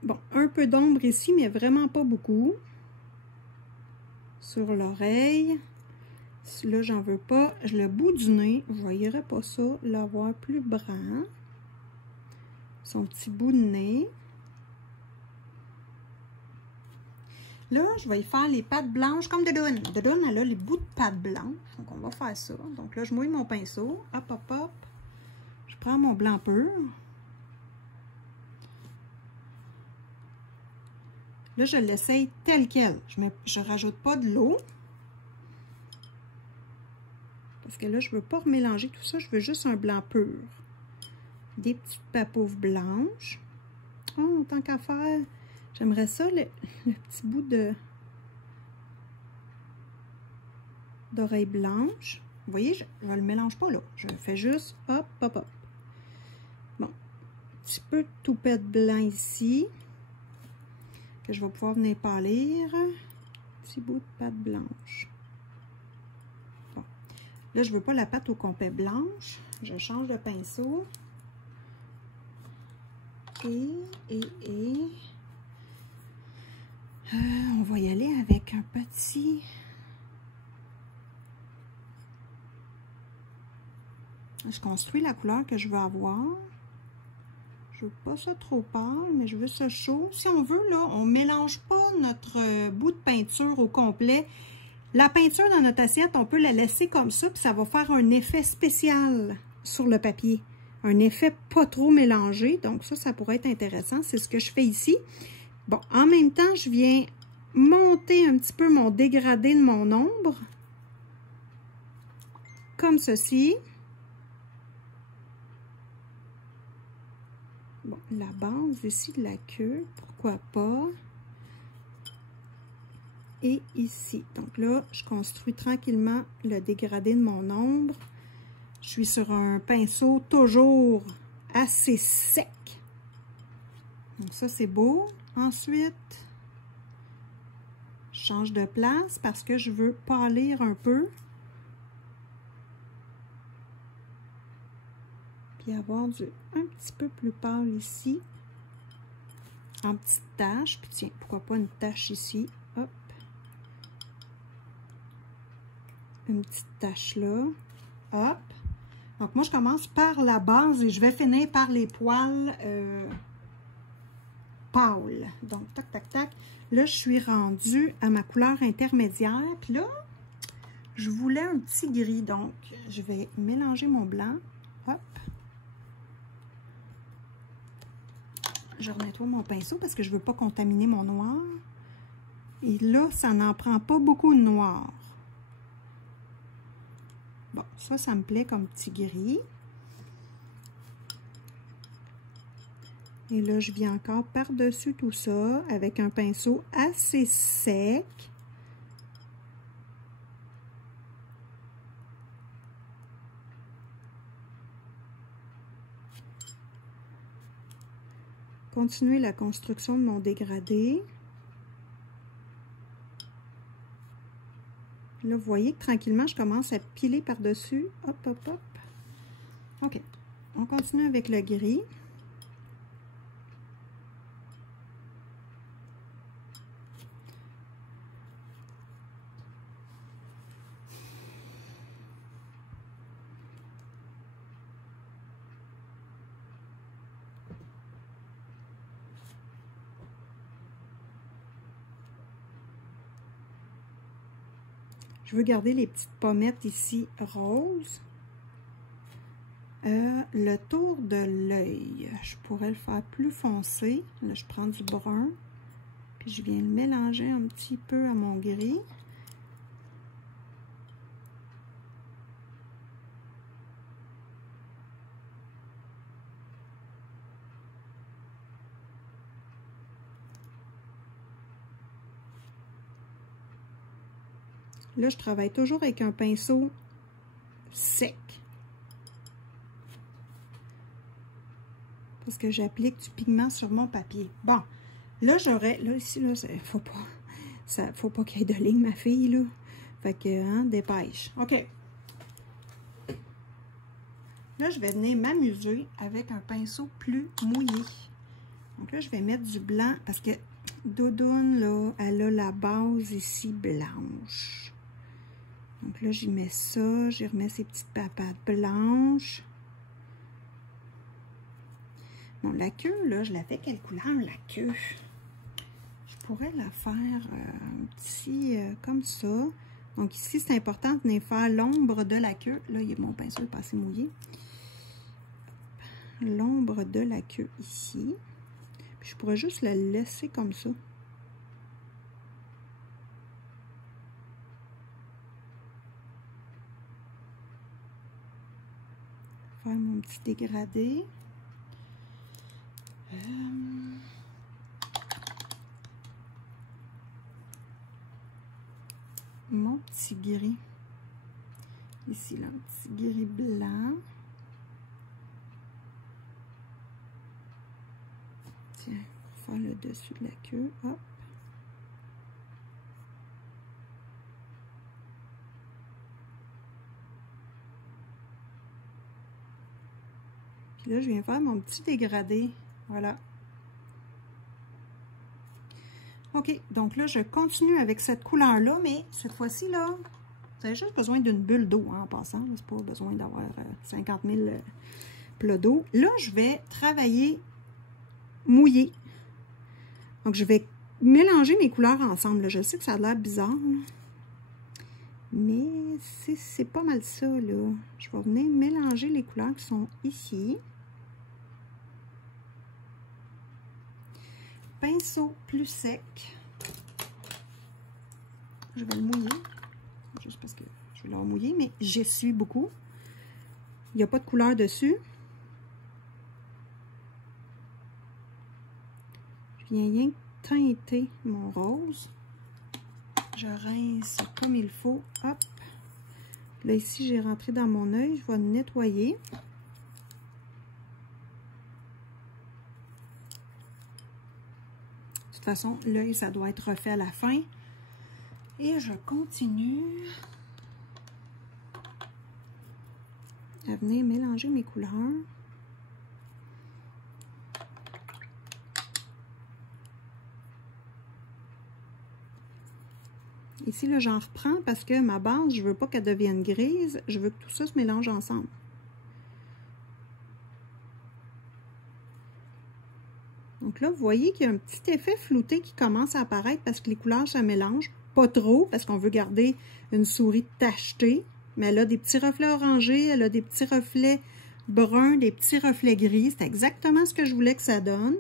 Bon, un peu d'ombre ici, mais vraiment pas beaucoup. Sur l'oreille. Là, j'en veux pas. Le bout du nez, je ne voyerais pas ça, l'avoir plus brun. Son petit bout de nez. Là, je vais y faire les pattes blanches comme Dodoune. Dodoune, elle a les bouts de pattes blanches. Donc, on va faire ça. Donc là, je mouille mon pinceau. Hop, hop, hop. Je prends mon blanc pur. Là, je l'essaye tel quel. Je ne rajoute pas de l'eau. Parce que là, je ne veux pas remélanger tout ça. Je veux juste un blanc pur. Des petites papouves blanches. Oh, tant qu'à faire, j'aimerais ça, le petit bout d'oreille blanche. Vous voyez, je ne le mélange pas là. Je fais juste hop, hop, hop. Bon, un petit peu de toupette blanc ici. Que je vais pouvoir venir pâlir. Petit bout de pâte blanche. Bon. Là, je ne veux pas la pâte au complet blanche. Je change de pinceau. On va y aller avec un petit... Je construis la couleur que je veux avoir. Je veux pas ça trop pâle, mais je veux ça chaud. Si on veut, là, on ne mélange pas notre bout de peinture au complet. La peinture dans notre assiette, on peut la laisser comme ça, puis ça va faire un effet spécial sur le papier. Un effet pas trop mélangé. Donc ça pourrait être intéressant. C'est ce que je fais ici. Bon, en même temps, je viens monter un petit peu mon dégradé de mon ombre. Comme ceci. Bon, la base ici de la queue, pourquoi pas. Et ici. Donc là, je construis tranquillement le dégradé de mon ombre. Je suis sur un pinceau toujours assez sec. Donc ça, c'est beau. Ensuite, je change de place parce que je veux pâlir un peu. Puis avoir un petit peu plus pâle ici. En petite tache. Puis tiens, pourquoi pas une tache ici. Hop. Une petite tache là. Hop. Donc moi, je commence par la base et je vais finir par les poils pâles. Donc, tac, tac, tac. Là, je suis rendue à ma couleur intermédiaire. Puis là, je voulais un petit gris. Donc, je vais mélanger mon blanc. Hop. Je renettoie mon pinceau parce que je ne veux pas contaminer mon noir. Et là, ça n'en prend pas beaucoup de noir. Bon, ça me plaît comme petit gris. Et là, je viens encore par-dessus tout ça avec un pinceau assez sec. Continuer la construction de mon dégradé. Là, vous voyez que tranquillement, je commence à piler par-dessus. Hop, hop, hop. OK. On continue avec le gris. Je veux garder les petites pommettes ici roses. Le tour de l'œil, je pourrais le faire plus foncé. Là, je prends du brun, puis je viens le mélanger un petit peu à mon gris. Là, je travaille toujours avec un pinceau sec. Parce que j'applique du pigment sur mon papier. Bon, là, j'aurais... Là, ici, là, faut pas qu'il y ait de ligne, ma fille, là. Fait que, hein, dépêche. OK. Là, je vais venir m'amuser avec un pinceau plus mouillé. Donc là, je vais mettre du blanc parce que Doudoune, là, elle a la base ici blanche. Donc là, j'y mets ça, j'y remets ces petites papates blanches. Bon, la queue, là, je la fais quelle couleur, la queue? Je pourrais la faire un petit comme ça. Donc ici, c'est important de venir faire l'ombre de la queue. Là, mon pinceau est pas assez mouillé. L'ombre de la queue ici. Puis je pourrais juste la laisser comme ça. Faire mon petit dégradé. Mon petit gris. Ici, là, un petit gris blanc. Tiens, faire le dessus de la queue. Hop. Puis là, je viens faire mon petit dégradé. Voilà. OK, donc là, je continue avec cette couleur-là, mais cette fois-ci, là, vous avez juste besoin d'une bulle d'eau, hein, en passant. C'est pas besoin d'avoir 50 000 plats d'eau. Là, je vais travailler mouillé. Donc, je vais mélanger mes couleurs ensemble. Là. Je sais que ça a l'air bizarre, là. Mais c'est pas mal ça, là. Je vais venir mélanger les couleurs qui sont ici. Pinceau plus sec. Je vais le mouiller. Juste parce que je vais le remouiller, mais j'essuie beaucoup. Il n'y a pas de couleur dessus. Je viens rien teinter mon rose. Je rince comme il faut. Hop. Là, ici, j'ai rentré dans mon œil. Je vais nettoyer. De toute façon, l'œil, ça doit être refait à la fin. Et je continue à venir mélanger mes couleurs. Ici, là, j'en reprends parce que ma base, je ne veux pas qu'elle devienne grise. Je veux que tout ça se mélange ensemble. Donc là, vous voyez qu'il y a un petit effet flouté qui commence à apparaître parce que les couleurs se mélangent. Pas trop, parce qu'on veut garder une souris tachetée. Mais elle a des petits reflets orangés, elle a des petits reflets brun, des petits reflets gris. C'est exactement ce que je voulais que ça donne.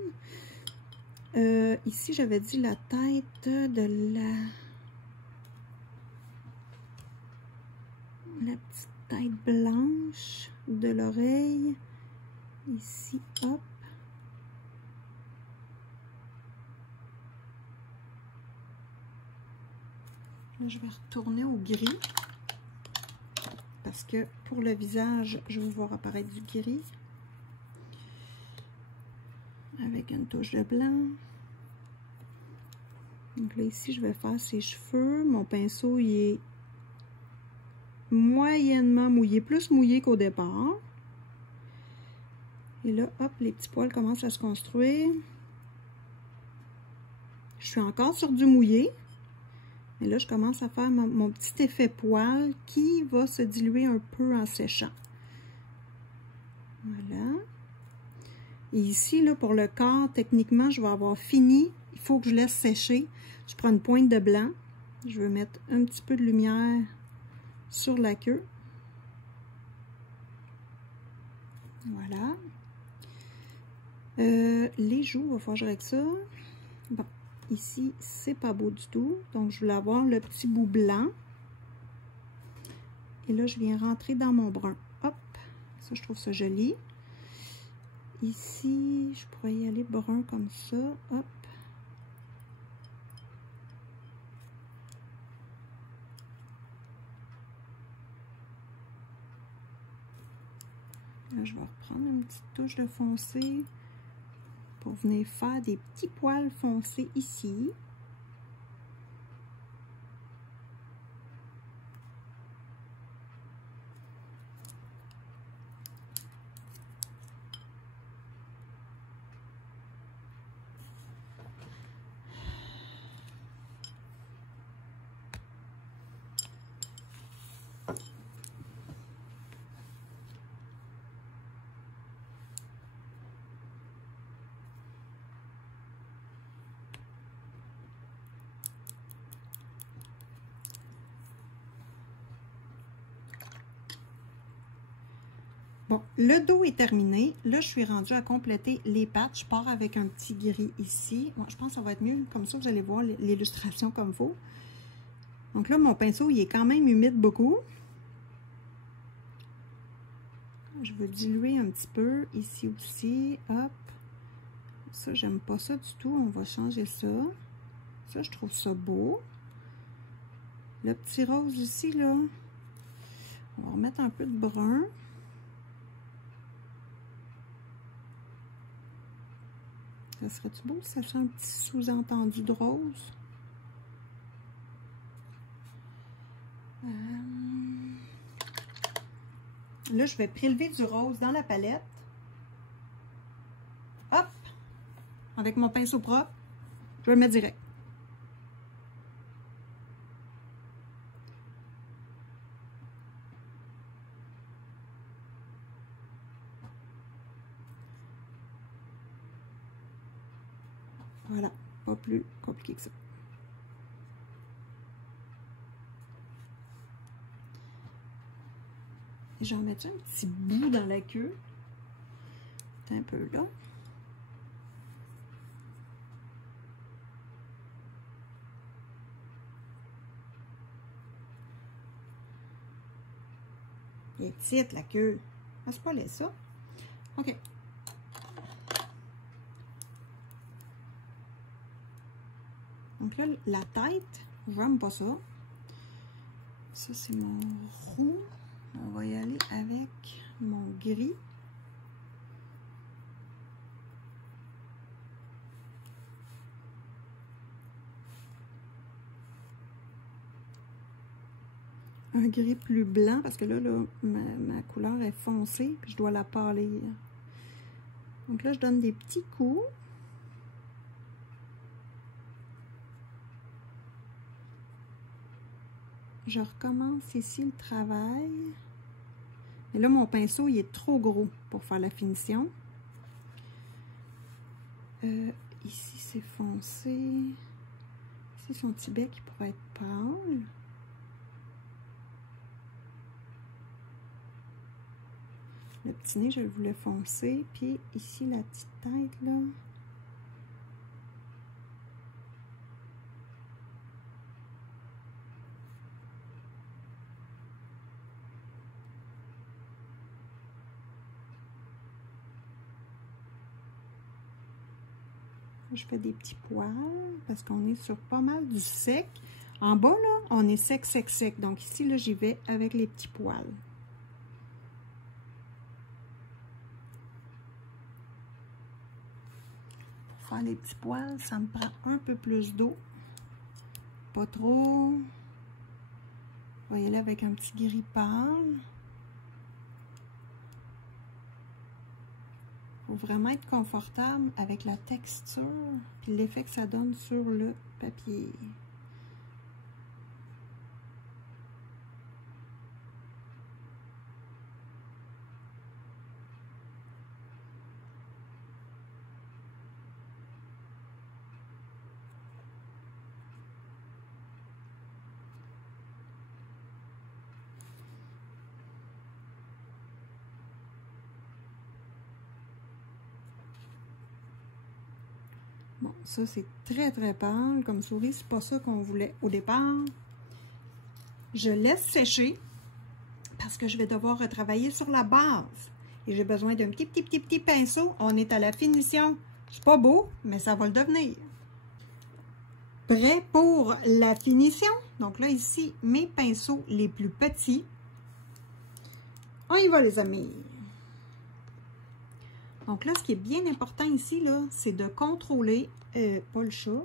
Ici, j'avais dit la tête de la petite tête blanche de l'oreille. Ici, hop. Là, je vais retourner au gris. Parce que pour le visage, je vais voir apparaître du gris. Avec une touche de blanc. Donc là, ici, je vais faire ses cheveux. Mon pinceau, il est moyennement mouillé, plus mouillé qu'au départ. Et là, hop, les petits poils commencent à se construire. Je suis encore sur du mouillé. Et là, je commence à faire mon petit effet poil qui va se diluer un peu en séchant. Voilà. Et ici, là, pour le corps, techniquement, je vais avoir fini. Il faut que je laisse sécher. Je prends une pointe de blanc. Je vais mettre un petit peu de lumière sur la queue. Voilà. Les joues, il va falloir que je règle ça. Bon, ici, c'est pas beau du tout. Donc, je voulais avoir le petit bout blanc. Et là, je viens rentrer dans mon brun. Hop, ça, je trouve ça joli. Ici, je pourrais y aller brun comme ça. Hop. Là, je vais reprendre une petite touche de foncé pour venir faire des petits poils foncés ici. Bon, le dos est terminé. Là, je suis rendue à compléter les pattes. Je pars avec un petit gris ici. Bon, je pense que ça va être mieux. Comme ça, vous allez voir l'illustration comme il faut. Donc là, mon pinceau, il est quand même humide beaucoup. Je veux diluer un petit peu ici aussi. Hop. Ça, j'aime pas ça du tout. On va changer ça. Ça, je trouve ça beau. Le petit rose ici, là. On va remettre un peu de brun. Ça serait-tu beau si ça fait un petit sous-entendu de rose? Là, je vais prélever du rose dans la palette. Hop! Avec mon pinceau propre, je vais le mettre direct. Voilà, pas plus compliqué que ça. J'en mets un petit bout dans la queue. Un peu là. Elle est petite, la queue. Ah, c'est pas laid, ça. OK. Donc là, la tête, j'aime pas ça. Ça, c'est mon roux. On va y aller avec mon gris. Un gris plus blanc, parce que là, ma couleur est foncée, puis je dois la pâlir. Donc là, je donne des petits coups. Je recommence ici le travail. Et là, mon pinceau, il est trop gros pour faire la finition. Ici, c'est foncé. Ici, son petit bec, il pourrait être pâle. Le petit nez, je le voulais foncer. Puis ici, la petite tête, là. Je fais des petits poils parce qu'on est sur pas mal du sec. En bas, là, on est sec, sec, sec. Donc ici, là, j'y vais avec les petits poils. Pour faire les petits poils, ça me prend un peu plus d'eau. Pas trop. On va y aller avec un petit gris pâle. Il faut vraiment être confortable avec la texture et l'effet que ça donne sur le papier. Bon, ça c'est très très pâle comme souris, c'est pas ça qu'on voulait au départ. Je laisse sécher parce que je vais devoir retravailler sur la base. Et j'ai besoin d'un petit pinceau. On est à la finition. C'est pas beau, mais ça va le devenir. Prêt pour la finition. Donc là ici, mes pinceaux les plus petits. On y va les amis. Donc là, ce qui est bien important ici, là, c'est de contrôler, pas le chat.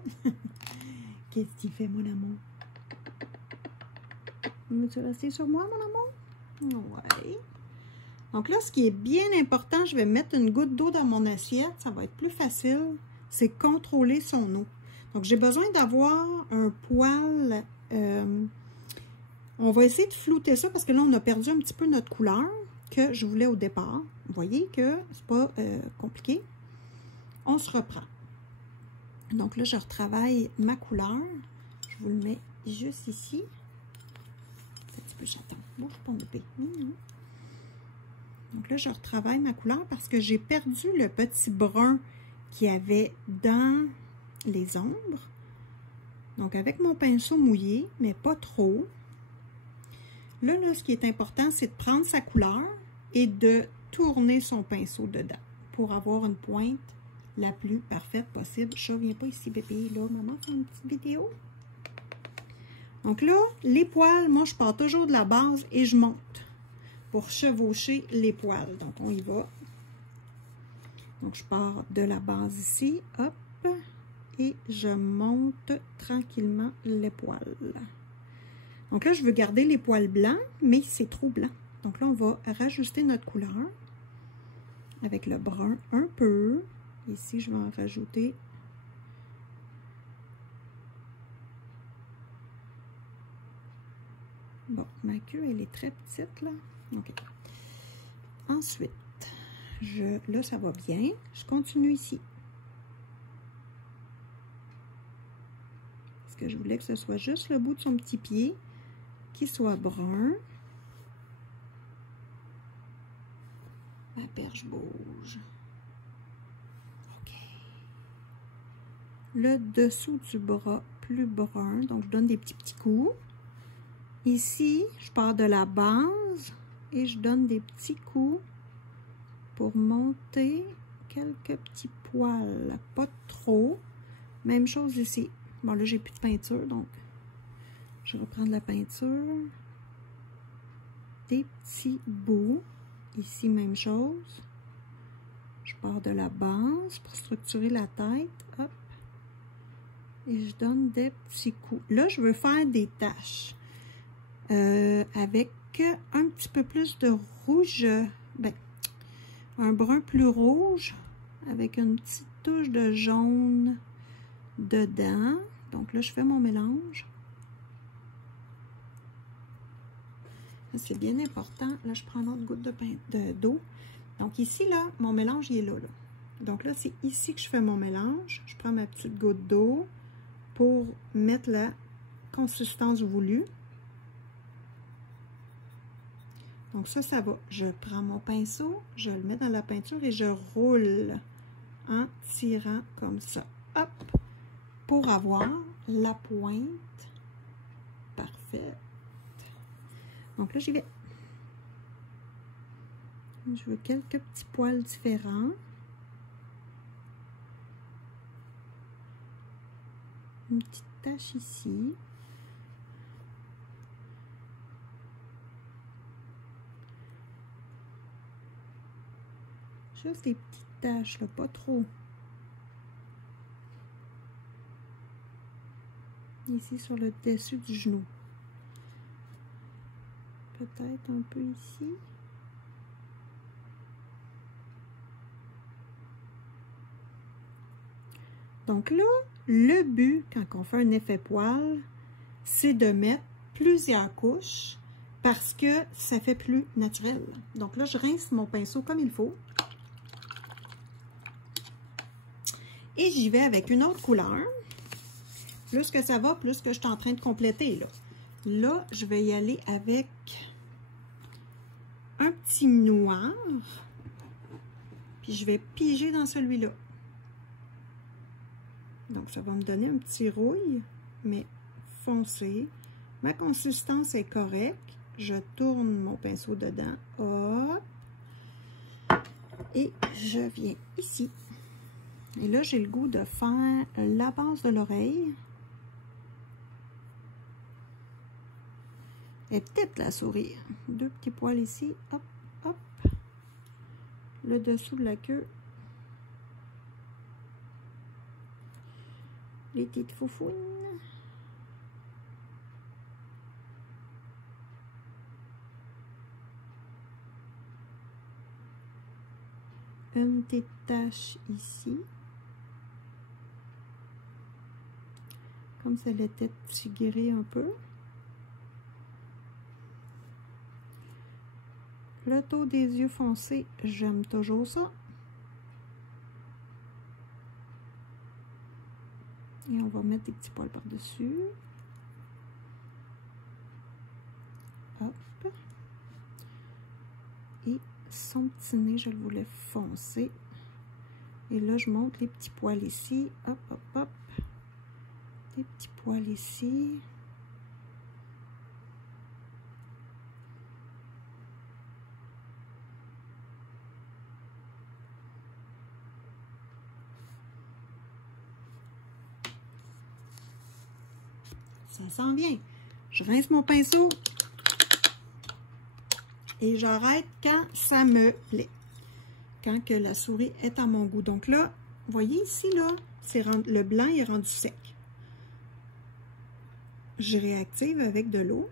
Qu'est-ce qu'il fait, mon amour? Veux-tu rester sur moi, mon amour? Ouais. Donc là, ce qui est bien important, je vais mettre une goutte d'eau dans mon assiette. Ça va être plus facile. C'est contrôler son eau. Donc, j'ai besoin d'avoir un poil. On va essayer de flouter ça parce que là, on a perdu un petit peu notre couleur que je voulais au départ. Vous voyez que c'est pas compliqué. On se reprend. Donc là, je retravaille ma couleur. Je vous le mets juste ici. C'est un petit peu chaton. Bouge pas mon bébé. Donc là, je retravaille ma couleur parce que j'ai perdu le petit brun qu'il y avait dans les ombres. Donc avec mon pinceau mouillé, mais pas trop. Là, ce qui est important, c'est de prendre sa couleur et de tourner son pinceau dedans pour avoir une pointe la plus parfaite possible. Chat, viens pas ici, bébé. Là, maman fait une petite vidéo. Donc là, les poils, moi, je pars toujours de la base et je monte pour chevaucher les poils. Donc, on y va. Donc, je pars de la base ici, hop, et je monte tranquillement les poils. Donc là, je veux garder les poils blancs, mais c'est trop blanc. Donc là, on va rajuster notre couleur avec le brun un peu. Ici, je vais en rajouter. Bon, ma queue, elle est très petite, là. OK. Ensuite, là, ça va bien. Je continue ici. Parce que je voulais que ce soit juste le bout de son petit pied qui soit brun. Ma perche bouge. OK. Le dessous du bras plus brun. Donc, je donne des petits coups. Ici, je pars de la base et je donne des petits coups pour monter quelques petits poils. Pas trop. Même chose ici. Bon, là, j'ai plus de peinture, donc je vais reprendre la peinture. Des petits bouts. Ici, même chose. Je pars de la base pour structurer la tête. Hop. Et je donne des petits coups. Là, je veux faire des taches. Avec un petit peu plus de rouge. Ben, un brun plus rouge. Avec une petite touche de jaune dedans. Donc là, je fais mon mélange. C'est bien important. Là, je prends une autre goutte d'eau. Donc ici, là, mon mélange, il est là. Donc là, c'est ici que je fais mon mélange. Je prends ma petite goutte d'eau pour mettre la consistance voulue. Donc ça va. Je prends mon pinceau, je le mets dans la peinture et je roule en tirant comme ça. Hop! Pour avoir la pointe parfaite. Donc là, j'y vais. Je veux quelques petits poils différents. Une petite tache ici. Juste des petites taches, là, pas trop. Ici, sur le dessus du genou. Peut-être un peu ici. Donc là, le but, quand on fait un effet poil, c'est de mettre plusieurs couches parce que ça fait plus naturel. Donc là, je rince mon pinceau comme il faut. Et j'y vais avec une autre couleur. Plus que ça va, plus que je suis en train de compléter. Là, je vais y aller avec un petit noir. Puis je vais piger dans celui-là. Donc, ça va me donner un petit rouille, mais foncé. Ma consistance est correcte. Je tourne mon pinceau dedans. Hop. Et je viens ici. Et là, j'ai le goût de faire la base de l'oreille. Elle est petite, la souris. Deux petits poils ici. Hop, hop. Le dessous de la queue. Les petites foufouines. Une petite tache ici. Comme ça l'était tigré un peu. Le taux des yeux foncés, j'aime toujours ça. Et on va mettre des petits poils par-dessus. Hop. Et son petit nez, je le voulais foncer. Et là, je monte les petits poils ici. Hop, hop, hop. Des petits poils ici. Ça s'en vient. Je rince mon pinceau et j'arrête quand ça me plaît. Quand que la souris est à mon goût. Donc là, vous voyez ici, là, le blanc est rendu sec. Je réactive avec de l'eau,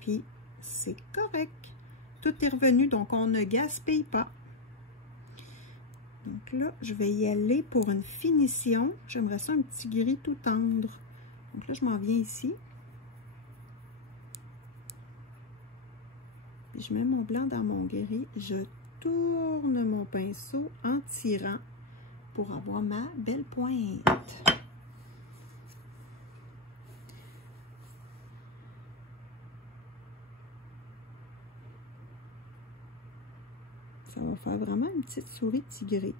puis c'est correct. Tout est revenu, donc on ne gaspille pas. Donc là, je vais y aller pour une finition. J'aimerais ça un petit gris tout tendre. Donc là, je m'en viens ici. Puis je mets mon blanc dans mon gris. Je tourne mon pinceau en tirant pour avoir ma belle pointe. Ça va faire vraiment une petite souris tigrée.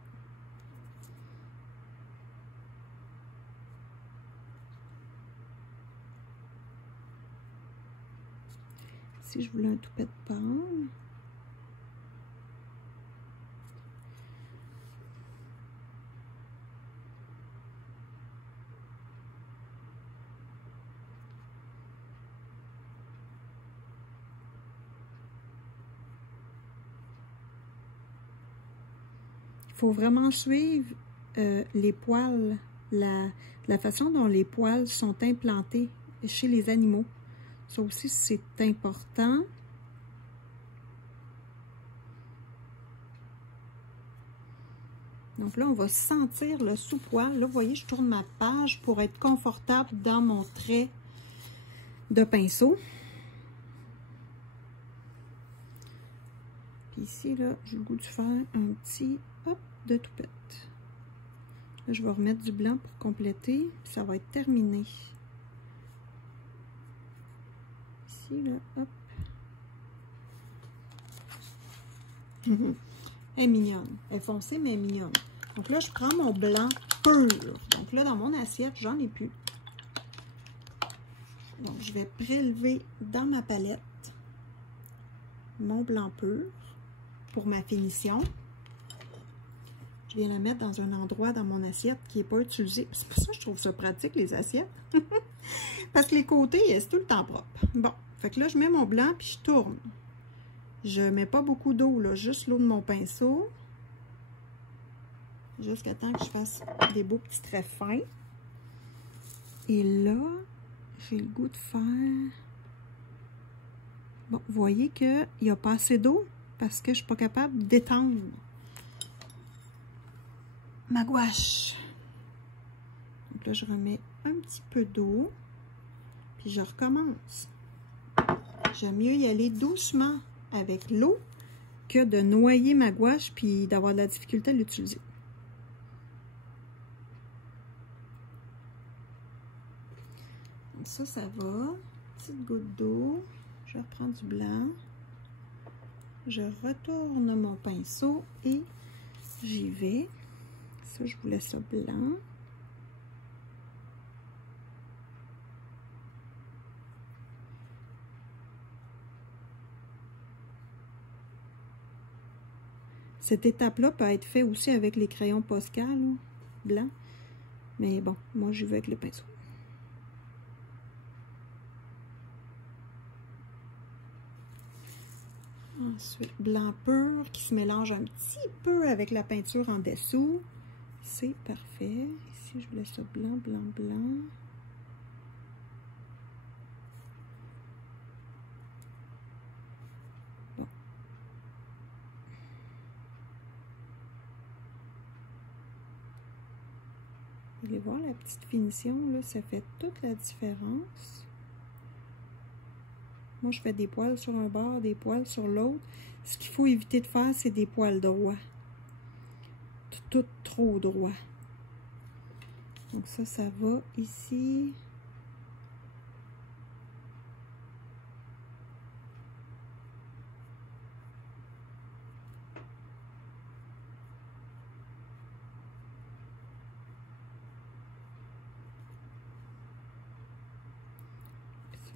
Si je voulais un toupet de pomme. Il faut vraiment suivre les poils, la façon dont les poils sont implantés chez les animaux. Ça aussi, c'est important. Donc là, on va sentir le sous-poil. Là, vous voyez, je tourne ma page pour être confortable dans mon trait de pinceau. Puis ici, là, j'ai le goût de faire un petit hop de toupette. Là, je vais remettre du blanc pour compléter. Puis ça va être terminé. Ici, là, hop. Elle est mignonne. Elle est foncée, mais elle est mignonne. Donc là, je prends mon blanc pur. Donc là, dans mon assiette, j'en ai plus. Donc, je vais prélever dans ma palette mon blanc pur pour ma finition. Je viens le mettre dans un endroit dans mon assiette qui n'est pas utilisé. C'est pour ça que je trouve ça pratique, les assiettes. Parce que les côtés, c'est tout le temps propre. Bon, fait que là, je mets mon blanc puis je tourne. Je mets pas beaucoup d'eau, là, juste l'eau de mon pinceau. Jusqu'à temps que je fasse des beaux petits traits fins. Et là, j'ai le goût de faire... Bon, vous voyez qu'il n'y a pas assez d'eau parce que je ne suis pas capable d'étendre ma gouache. Donc là, je remets un petit peu d'eau. Puis je recommence. J'aime mieux y aller doucement avec l'eau que de noyer ma gouache puis d'avoir de la difficulté à l'utiliser. Donc ça va. Petite goutte d'eau. Je reprends du blanc. Je retourne mon pinceau et j'y vais. Ça, je voulais ça blanc. Cette étape-là peut être faite aussi avec les crayons Posca, là, blancs. Mais bon, moi, j'y vais avec le pinceau. Ensuite, blanc pur qui se mélange un petit peu avec la peinture en dessous. C'est parfait. Ici, je voulais ça blanc, blanc, blanc. Bon. Vous allez voir la petite finition, là, ça fait toute la différence. Moi, je fais des poils sur un bord, des poils sur l'autre. Ce qu'il faut éviter de faire, c'est des poils droits. Tout trop droit. Donc ça va ici.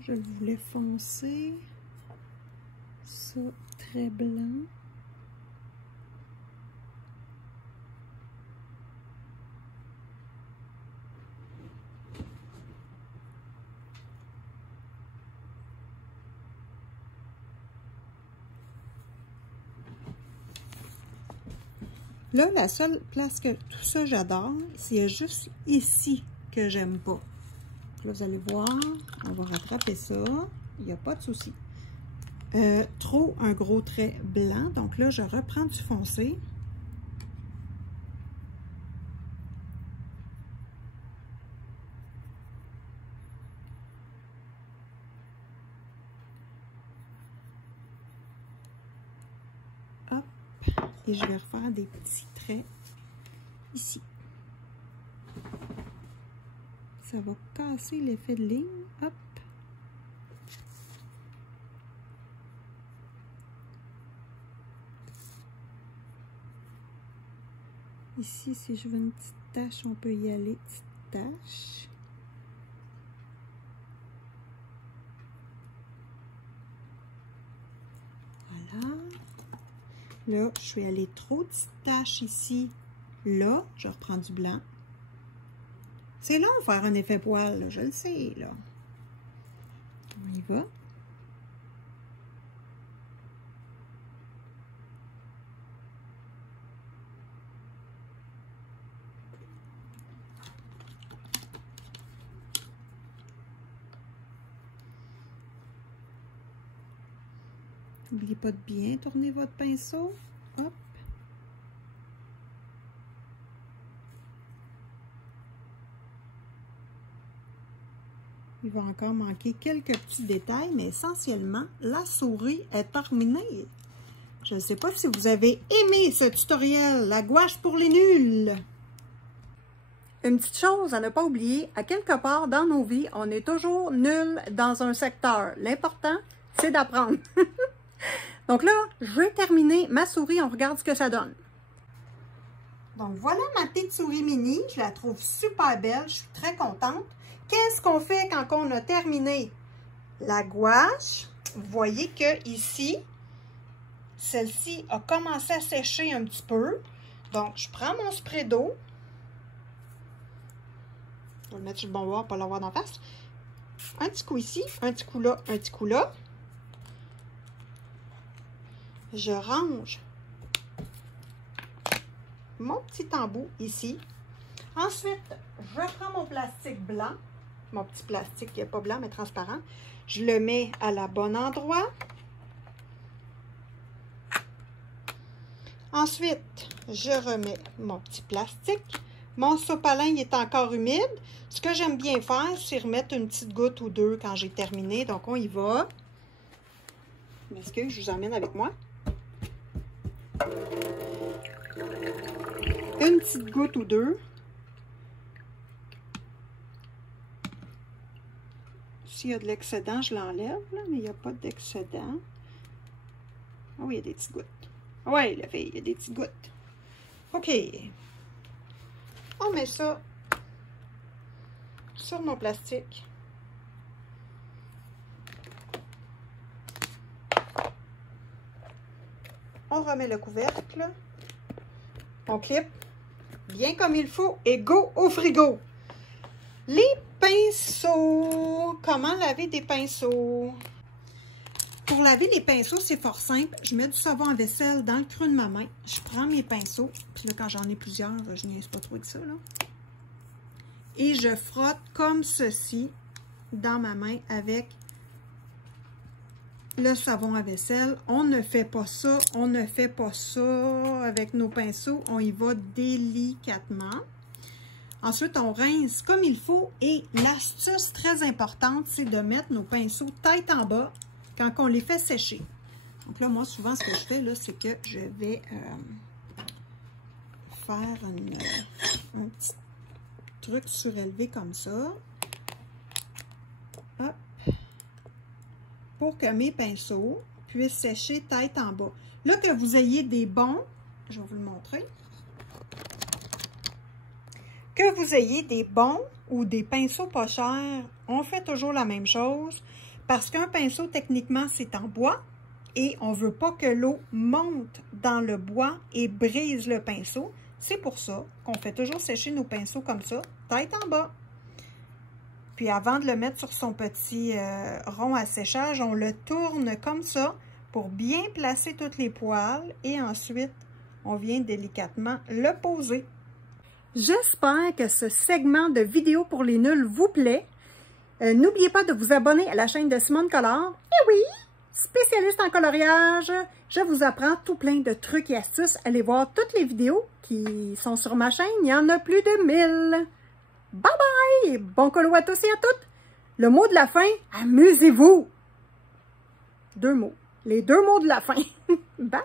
Je le voulais foncer. Ça, très blanc. Là, la seule place que tout ça j'adore, c'est juste ici que j'aime pas. Là, vous allez voir, on va rattraper ça. Il n'y a pas de souci. Trop un gros trait blanc. Donc là, je reprends du foncé. Hop. Et je vais refaire des petits traits ici. Ça va casser l'effet de ligne. Hop. Ici, si je veux une petite tache, on peut y aller. Petite tache. Voilà. Là, je suis allée trop petite tache ici. Là, je reprends du blanc. C'est long de faire un effet poil, là, je le sais, là. On y va. N'oubliez pas de bien tourner votre pinceau. Hop. Il va encore manquer quelques petits détails, mais essentiellement, la souris est terminée. Je ne sais pas si vous avez aimé ce tutoriel, la gouache pour les nuls. Une petite chose à ne pas oublier, à quelque part dans nos vies, on est toujours nul dans un secteur. L'important, c'est d'apprendre. Donc là, je vais terminer ma souris. On regarde ce que ça donne. Donc voilà ma petite souris mini. Je la trouve super belle. Je suis très contente. Qu'est-ce qu'on fait quand on a terminé la gouache? Vous voyez que ici, celle-ci a commencé à sécher un petit peu. Donc, je prends mon spray d'eau. Je vais le mettre sur le bon bord pour l'avoir d'en face. Un petit coup ici, un petit coup là, un petit coup là. Je range mon petit embout ici. Ensuite, je prends mon plastique blanc. Mon petit plastique qui n'est pas blanc, mais transparent. Je le mets à la bonne endroit. Ensuite, je remets mon petit plastique. Mon sopalin il est encore humide. Ce que j'aime bien faire, c'est remettre une petite goutte ou deux quand j'ai terminé. Donc, on y va. Je m'excuse, je vous emmène avec moi. Une petite goutte ou deux. S'il y a de l'excédent, je l'enlève, mais il n'y a pas d'excédent. Ah oui, il y a des petites gouttes. Oui, la fille, il y a des petites gouttes. OK. On met ça sur nos plastiques. On remet le couvercle. On clip bien comme il faut et go au frigo. Les pinceaux. Comment laver des pinceaux? Pour laver les pinceaux, c'est fort simple. Je mets du savon à vaisselle dans le creux de ma main. Je prends mes pinceaux. Puis là, quand j'en ai plusieurs, je niaise pas trop avec ça, là. Et je frotte comme ceci dans ma main avec le savon à vaisselle. On ne fait pas ça. On ne fait pas ça avec nos pinceaux. On y va délicatement. Ensuite, on rince comme il faut. Et l'astuce très importante, c'est de mettre nos pinceaux tête en bas quand on les fait sécher. Donc là, moi, souvent, ce que je fais, là, c'est que je vais faire un petit truc surélevé comme ça. Hop. Pour que mes pinceaux puissent sécher tête en bas. Là, que vous ayez des bons, je vais vous le montrer. Que vous ayez des bons ou des pinceaux pas chers, on fait toujours la même chose. Parce qu'un pinceau, techniquement, c'est en bois et on ne veut pas que l'eau monte dans le bois et brise le pinceau. C'est pour ça qu'on fait toujours sécher nos pinceaux comme ça, tête en bas. Puis avant de le mettre sur son petit rond à séchage, on le tourne comme ça pour bien placer toutes les poils et ensuite, on vient délicatement le poser. J'espère que ce segment de vidéo pour les nuls vous plaît. N'oubliez pas de vous abonner à la chaîne de Simone Colore. Et oui, spécialiste en coloriage, je vous apprends tout plein de trucs et astuces. Allez voir toutes les vidéos qui sont sur ma chaîne. Il y en a plus de 1000. Bye bye! Bon colo à tous et à toutes. Le mot de la fin, amusez-vous. 2 mots. Les 2 mots de la fin. Bye!